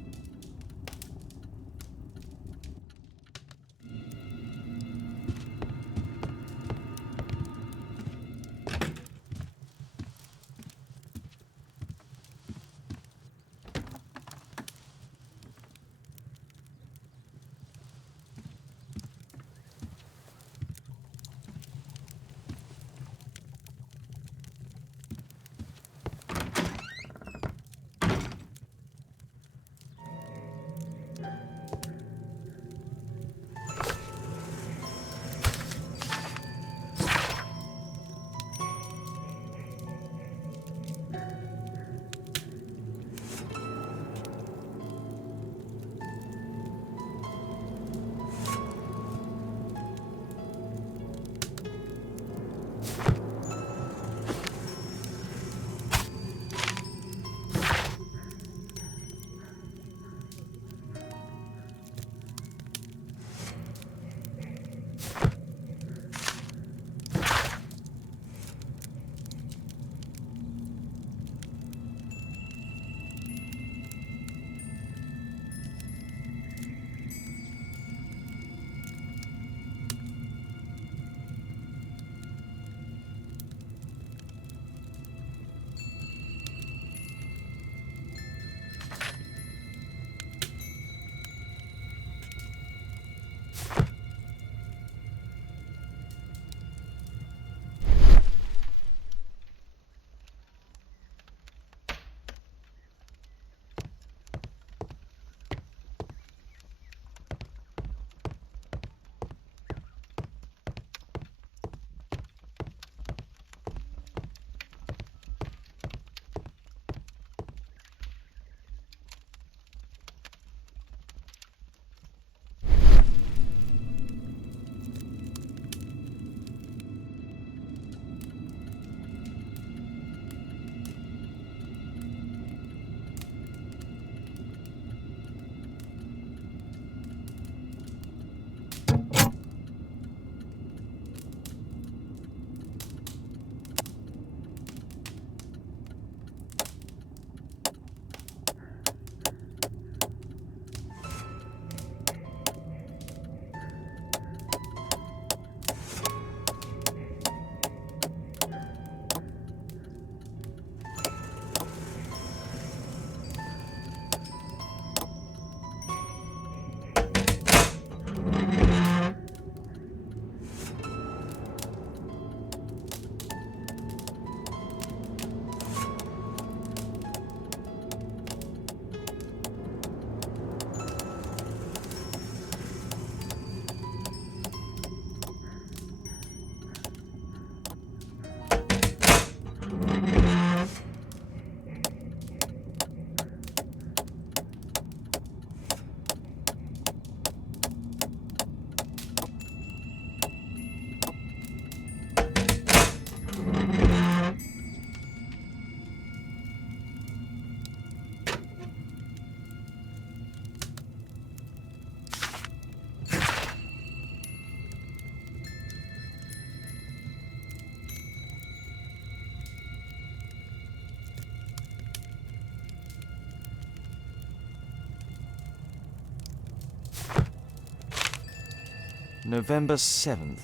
November 7th.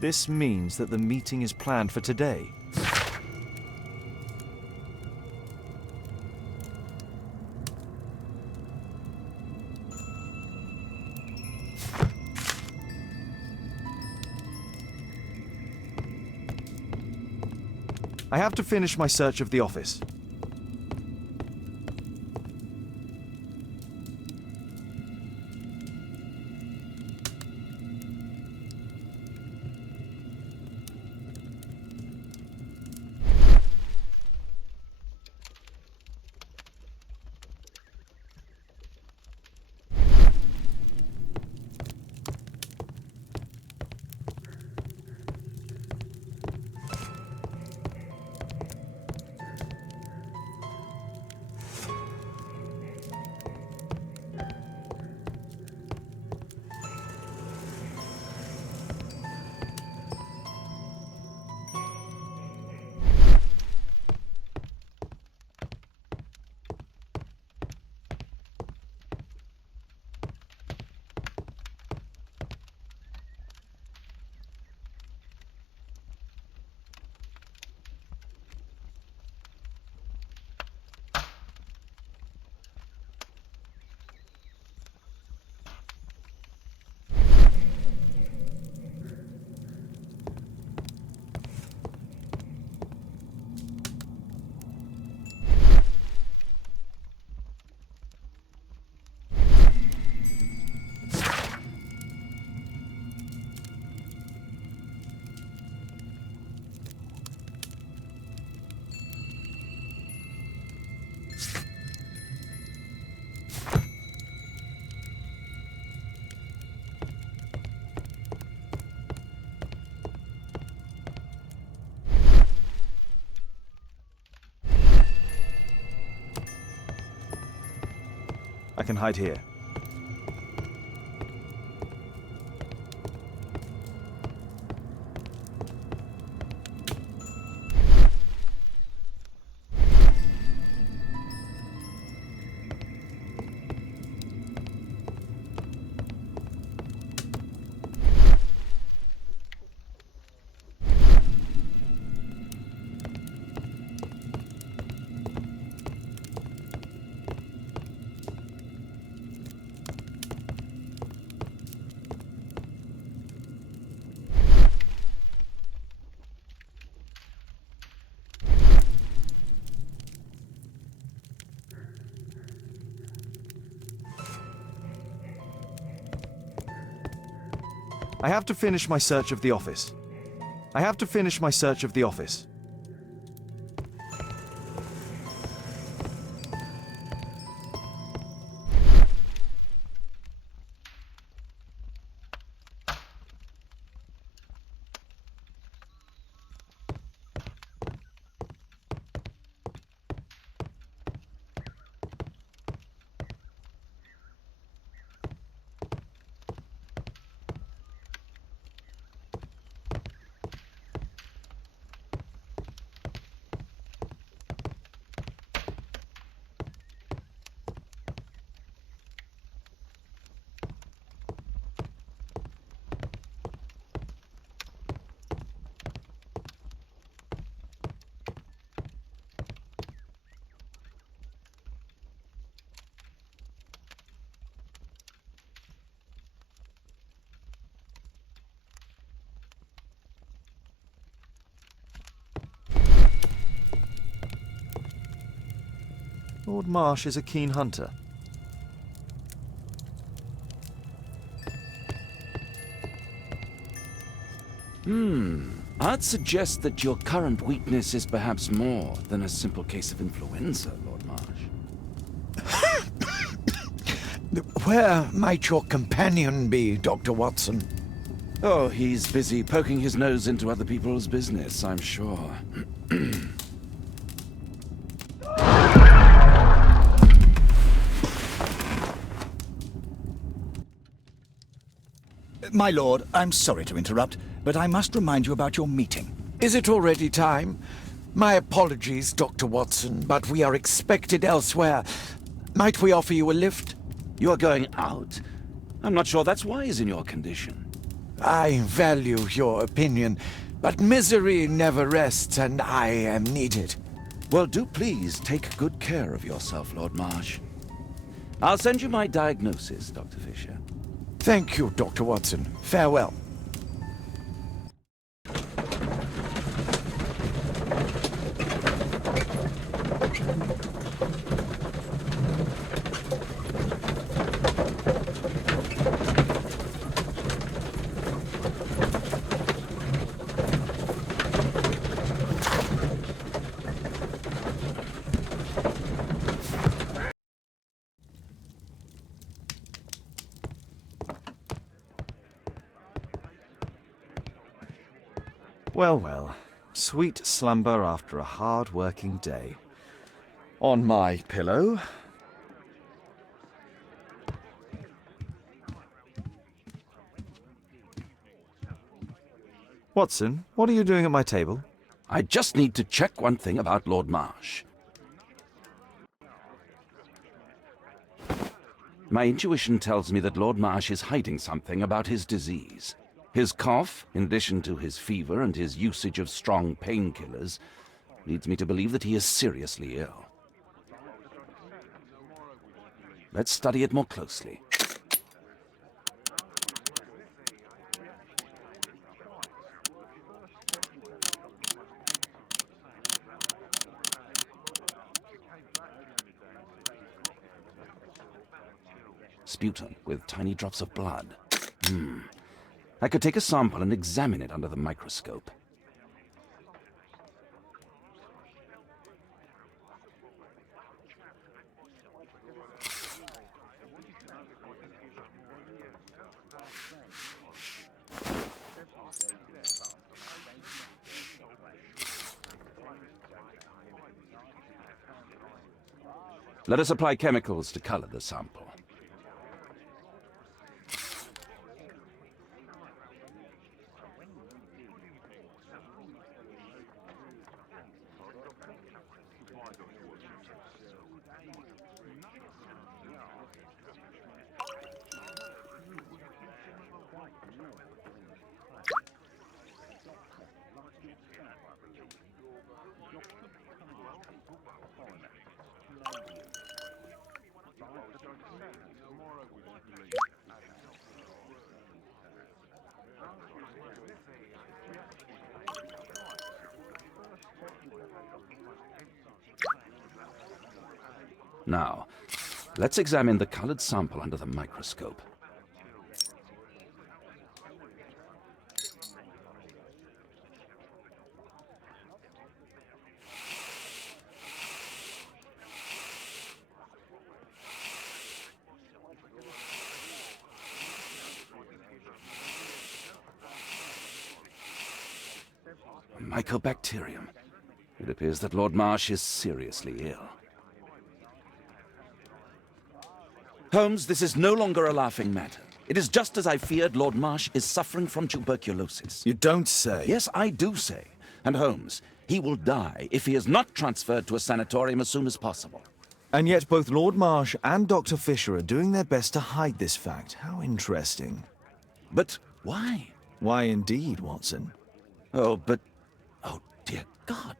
This means that the meeting is planned for today. I have to finish my search of the office. I can hide here. I have to finish my search of the office. I have to finish my search of the office. Lord Marsh is a keen hunter. I'd suggest that your current weakness is perhaps more than a simple case of influenza, Lord Marsh. Where might your companion be, Dr. Watson? Oh, he's busy poking his nose into other people's business, I'm sure. My lord, I'm sorry to interrupt, but I must remind you about your meeting. Is it already time? My apologies, Dr. Watson, but we are expected elsewhere. Might we offer you a lift? You are going out? I'm not sure that's wise in your condition. I value your opinion, but misery never rests, and I am needed. Well, do please take good care of yourself, Lord Marsh. I'll send you my diagnosis, Dr. Fisher. Thank you, Dr. Watson. Farewell. Well, well. Sweet slumber after a hard-working day. On my pillow. Watson, what are you doing at my table? I just need to check one thing about Lord Marsh. My intuition tells me that Lord Marsh is hiding something about his disease. His cough, in addition to his fever and his usage of strong painkillers, leads me to believe that he is seriously ill. Let's study it more closely. Sputum with tiny drops of blood. I could take a sample and examine it under the microscope. Let us apply chemicals to color the sample. Now, let's examine the colored sample under the microscope. Mycobacterium. It appears that Lord Marsh is seriously ill. Holmes, this is no longer a laughing matter. It is just as I feared. Lord Marsh is suffering from tuberculosis. You don't say. Yes, I do say. And Holmes, he will die if he is not transferred to a sanatorium as soon as possible. And yet both Lord Marsh and Dr. Fisher are doing their best to hide this fact. How interesting. But why? Why indeed, Watson? Oh, dear God.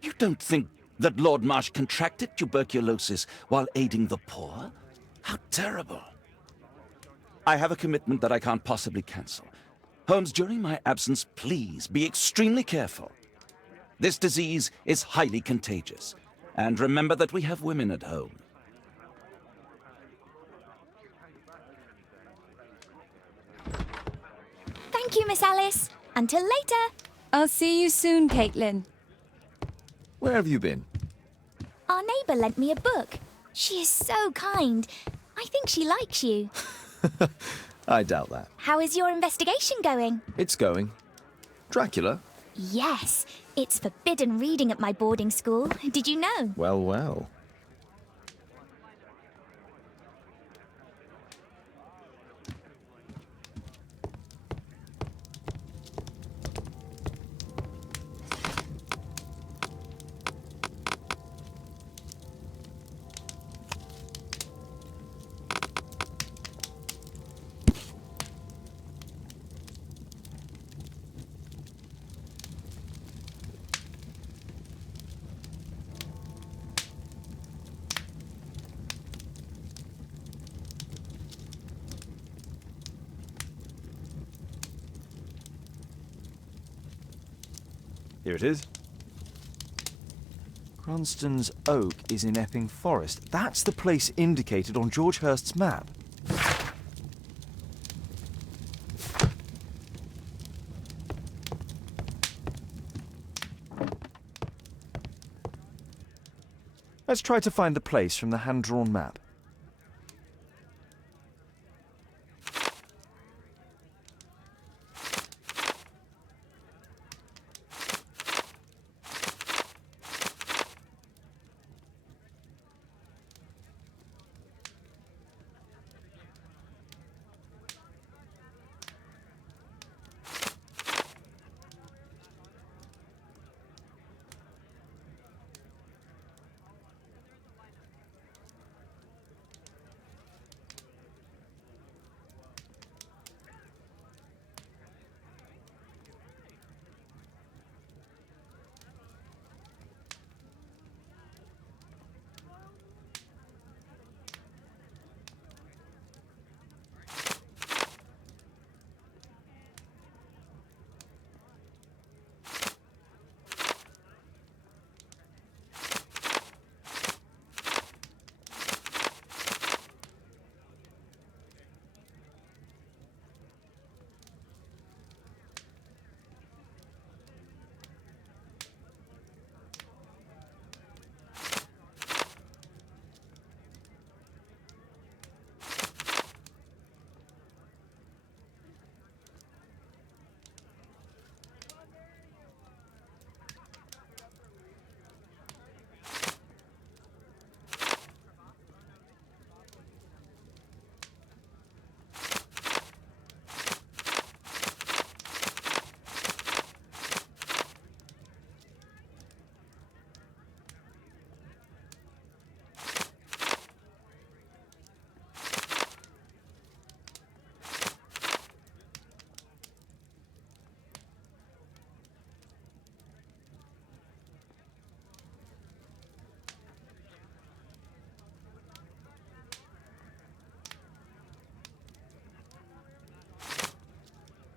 You don't think that Lord Marsh contracted tuberculosis while aiding the poor? How terrible. I have a commitment that I can't possibly cancel. Holmes, during my absence, please be extremely careful. This disease is highly contagious. And remember that we have women at home. Thank you, Miss Alice. Until later. I'll see you soon, Caitlin. Where have you been? Our neighbour lent me a book. She is so kind. I think she likes you. I doubt that. How is your investigation going? It's going. Dracula? Yes, it's forbidden reading at my boarding school. Did you know? Well, well. Here it is. Cranston's Oak is in Epping Forest. That's the place indicated on George Hurst's map. Let's try to find the place from the hand-drawn map.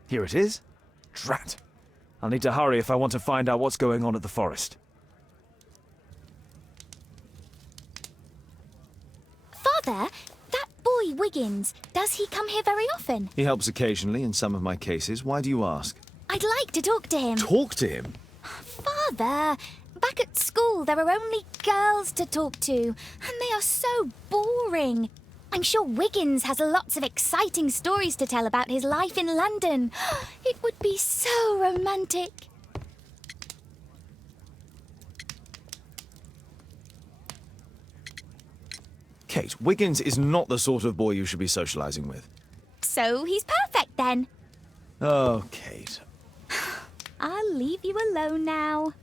Here it is. Drat. I'll need to hurry if I want to find out what's going on at the forest. Father, that boy Wiggins, does he come here very often? He helps occasionally in some of my cases. Why do you ask? I'd like to talk to him. Talk to him? Father, back at school there are only girls to talk to, and they are so boring. I'm sure Wiggins has lots of exciting stories to tell about his life in London. It would be so romantic. Kate, Wiggins is not the sort of boy you should be socialising with. So he's perfect then. Oh, Kate. I'll leave you alone now.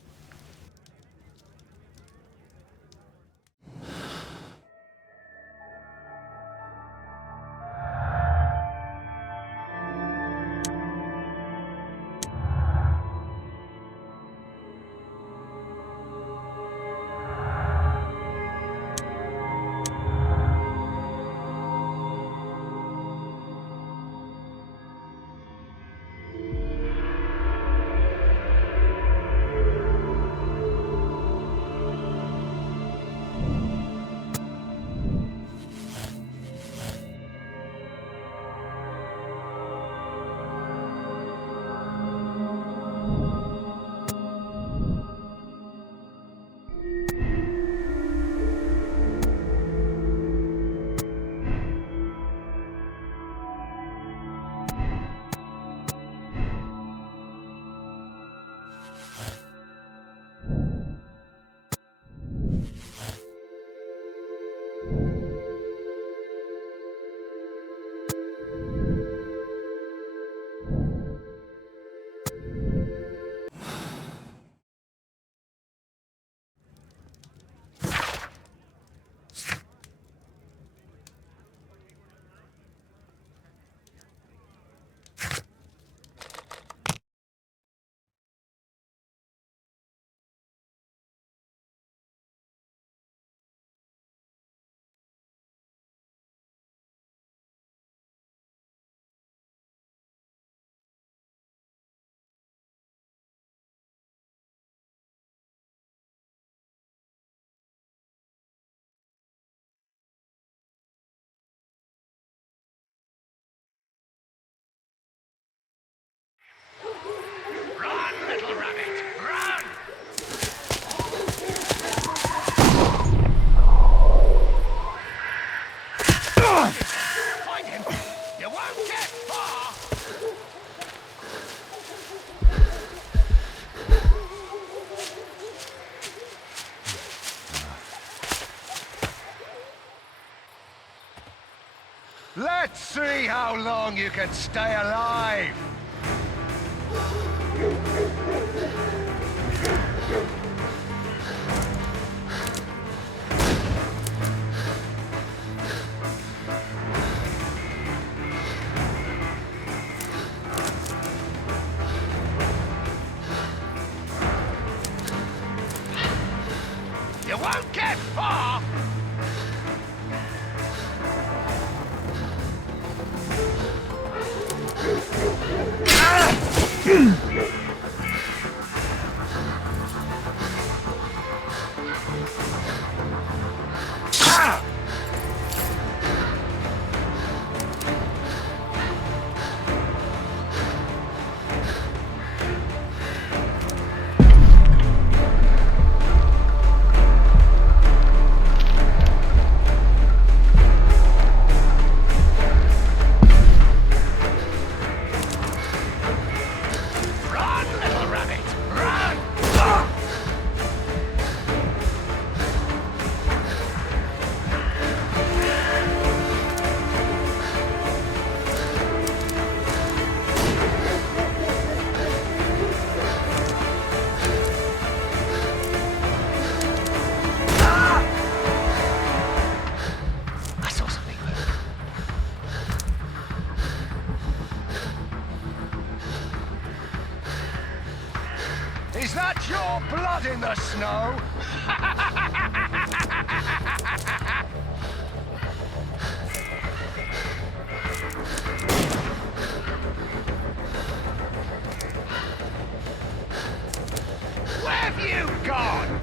Let's see how long you can stay alive! You won't get far! Is that your blood in the snow? Where have you gone?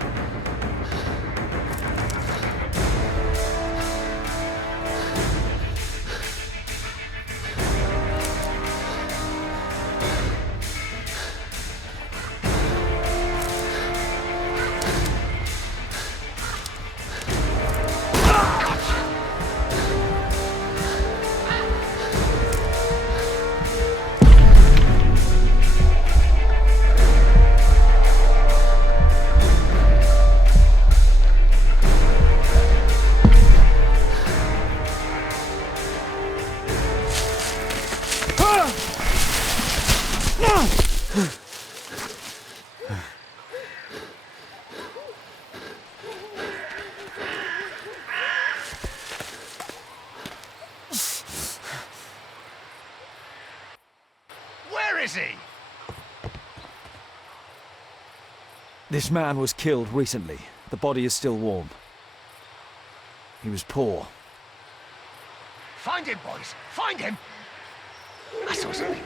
Where is he? This man was killed recently. The body is still warm. He was poor. Find him, boys! Find him! I saw something.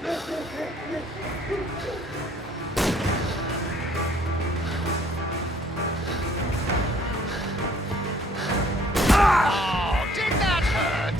Oh, did that hurt?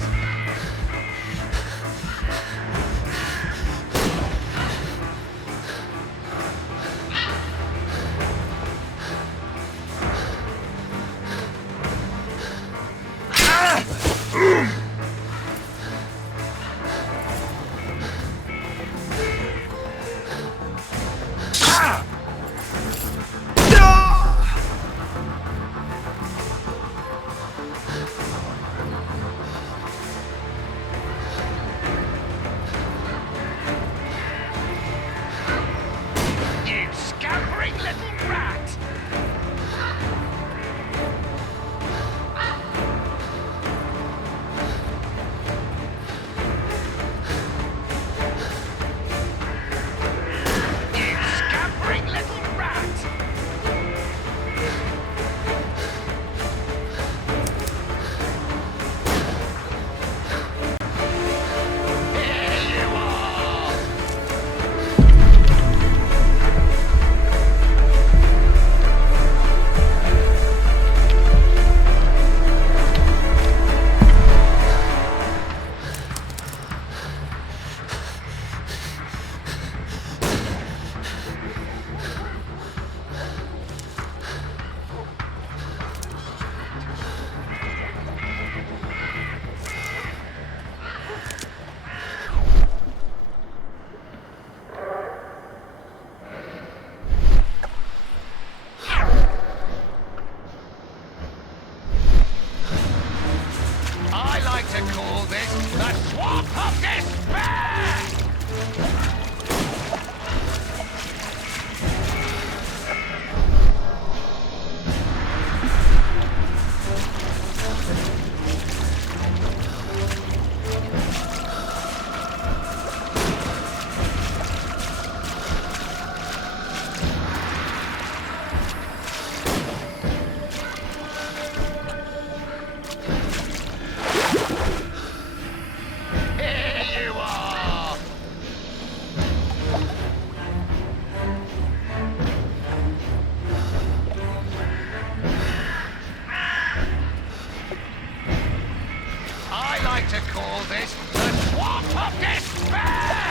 call this the Swamp of Despair!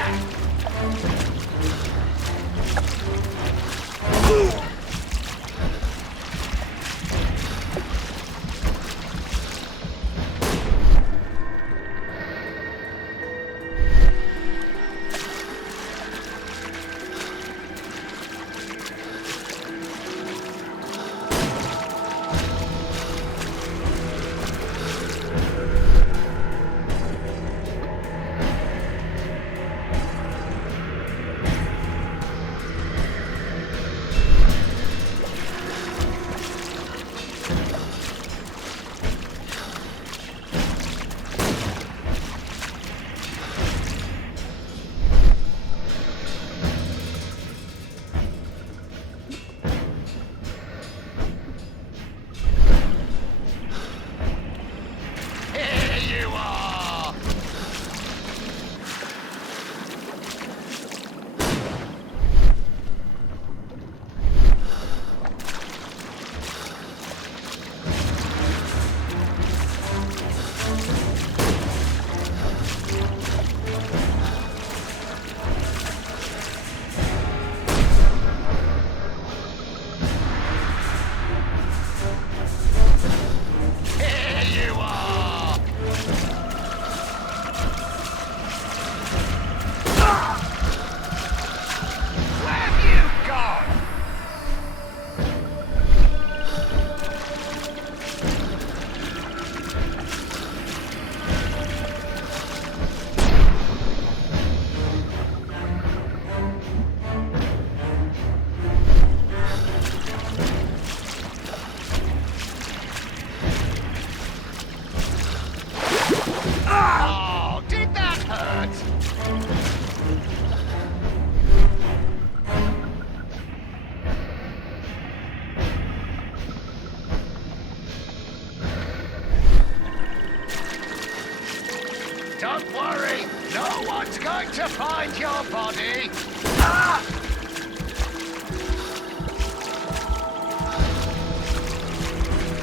Don't worry, no one's going to find your body. Ah!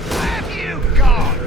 Where have you gone?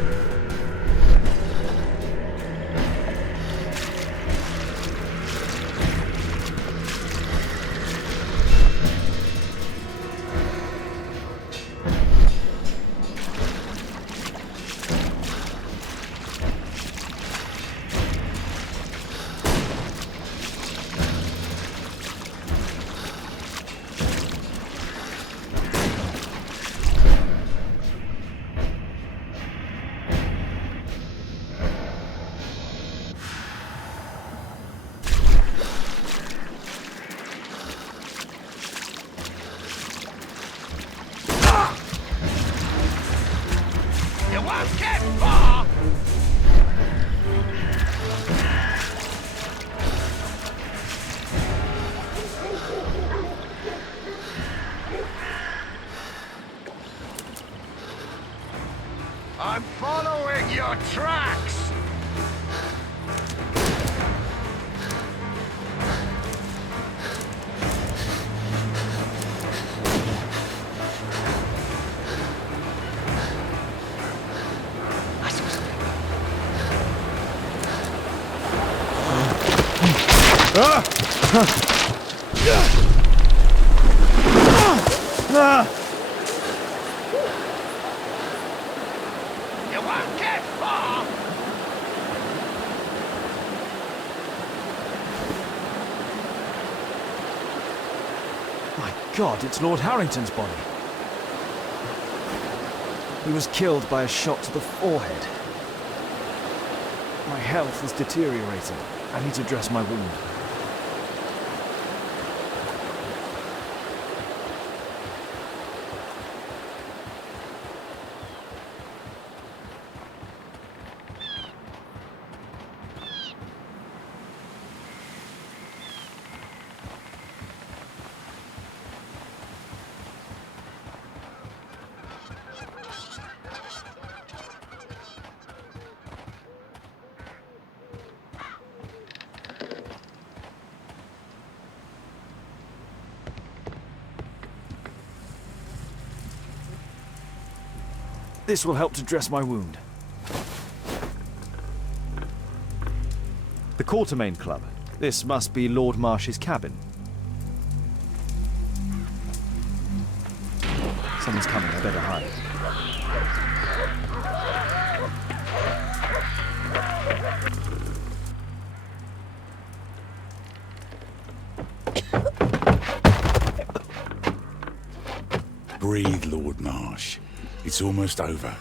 You won't get far! I'm following your tracks! You won't get far! My God, it's Lord Harrington's body. He was killed by a shot to the forehead. My health is deteriorating. I need to dress my wound. This will help to dress my wound. Quartermain Club. This must be Lord Marsh's cabin. Someone's coming, I better hide. Breathe, Lord Marsh. It's almost over.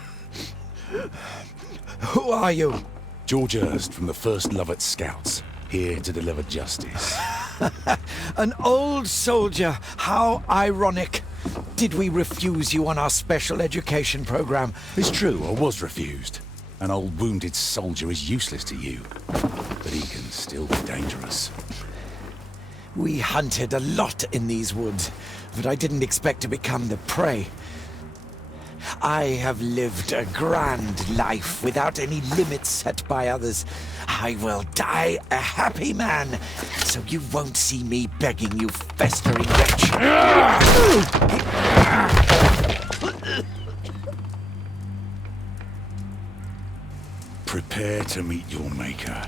Who are you? George Hurst from the 1st Lovett Scouts, here to deliver justice. An old soldier. How ironic. Did we refuse you on our special education program? It's true, I was refused. An old wounded soldier is useless to you, but he can still be dangerous. We hunted a lot in these woods, but I didn't expect to become the prey. I have lived a grand life without any limits set by others. I will die a happy man, so you won't see me begging you festering wretch. Prepare to meet your maker.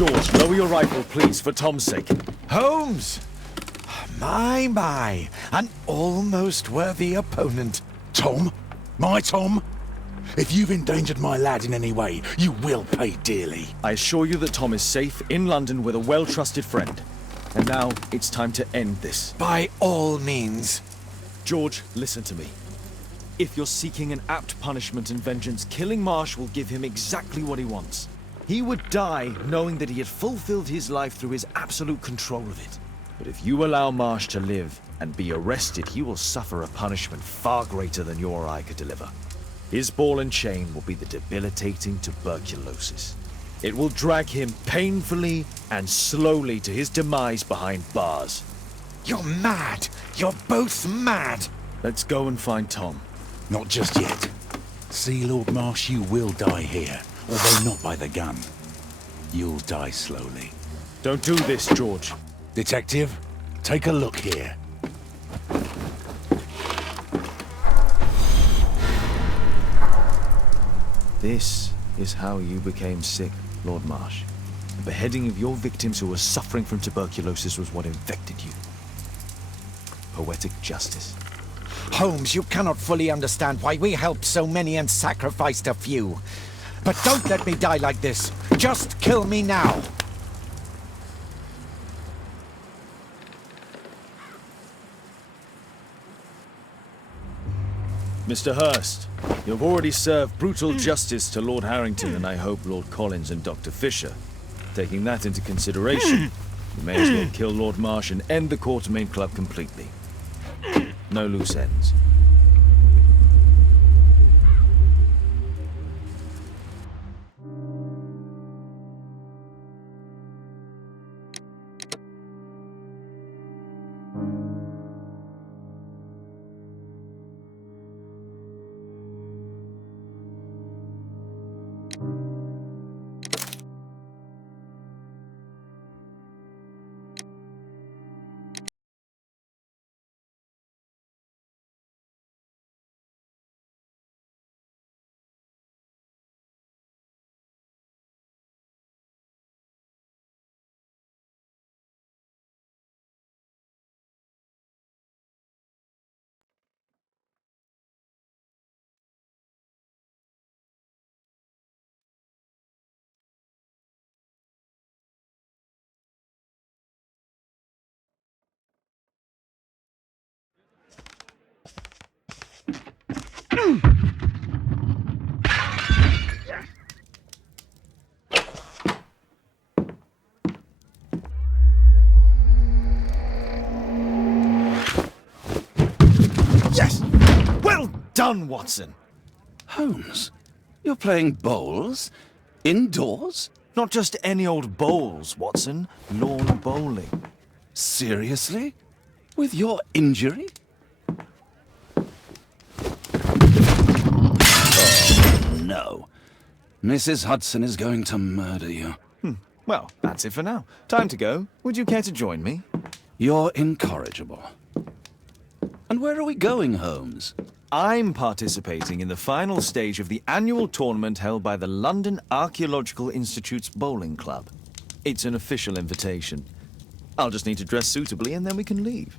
George, lower your rifle, please, for Tom's sake. Holmes! My, an almost worthy opponent. Tom? My Tom? If you've endangered my lad in any way, you will pay dearly. I assure you that Tom is safe in London with a well-trusted friend. And now it's time to end this. By all means. George, listen to me. If you're seeking an apt punishment and vengeance, killing Marsh will give him exactly what he wants. He would die knowing that he had fulfilled his life through his absolute control of it. But if you allow Marsh to live and be arrested, he will suffer a punishment far greater than you or I could deliver. His ball and chain will be the debilitating tuberculosis. It will drag him painfully and slowly to his demise behind bars. You're mad! You're both mad! Let's go and find Tom. Not just yet. See, Lord Marsh, you will die here, although not by the gun. You'll die slowly. Don't do this, George. Detective, take a look here. This is how you became sick, Lord Marsh. The beheading of your victims who were suffering from tuberculosis was what infected you. Poetic justice. Holmes, you cannot fully understand why we helped so many and sacrificed a few. But don't let me die like this. Just kill me now. Mr. Hurst, you have already served brutal justice to Lord Harrington and I hope Lord Collins and Dr. Fisher. Taking that into consideration, you may as well kill Lord Marsh and end the Quartermain Club completely. No loose ends. Yes! Well done, Watson! Holmes, you're playing bowls? Indoors? Not just any old bowls, Watson. Lawn bowling. Seriously? With your injury? Oh, no. Mrs. Hudson is going to murder you. Well, that's it for now. Time to go. Would you care to join me? You're incorrigible. And where are we going, Holmes? I'm participating in the final stage of the annual tournament held by the London Archaeological Institute's Bowling Club. It's an official invitation. I'll just need to dress suitably and then we can leave.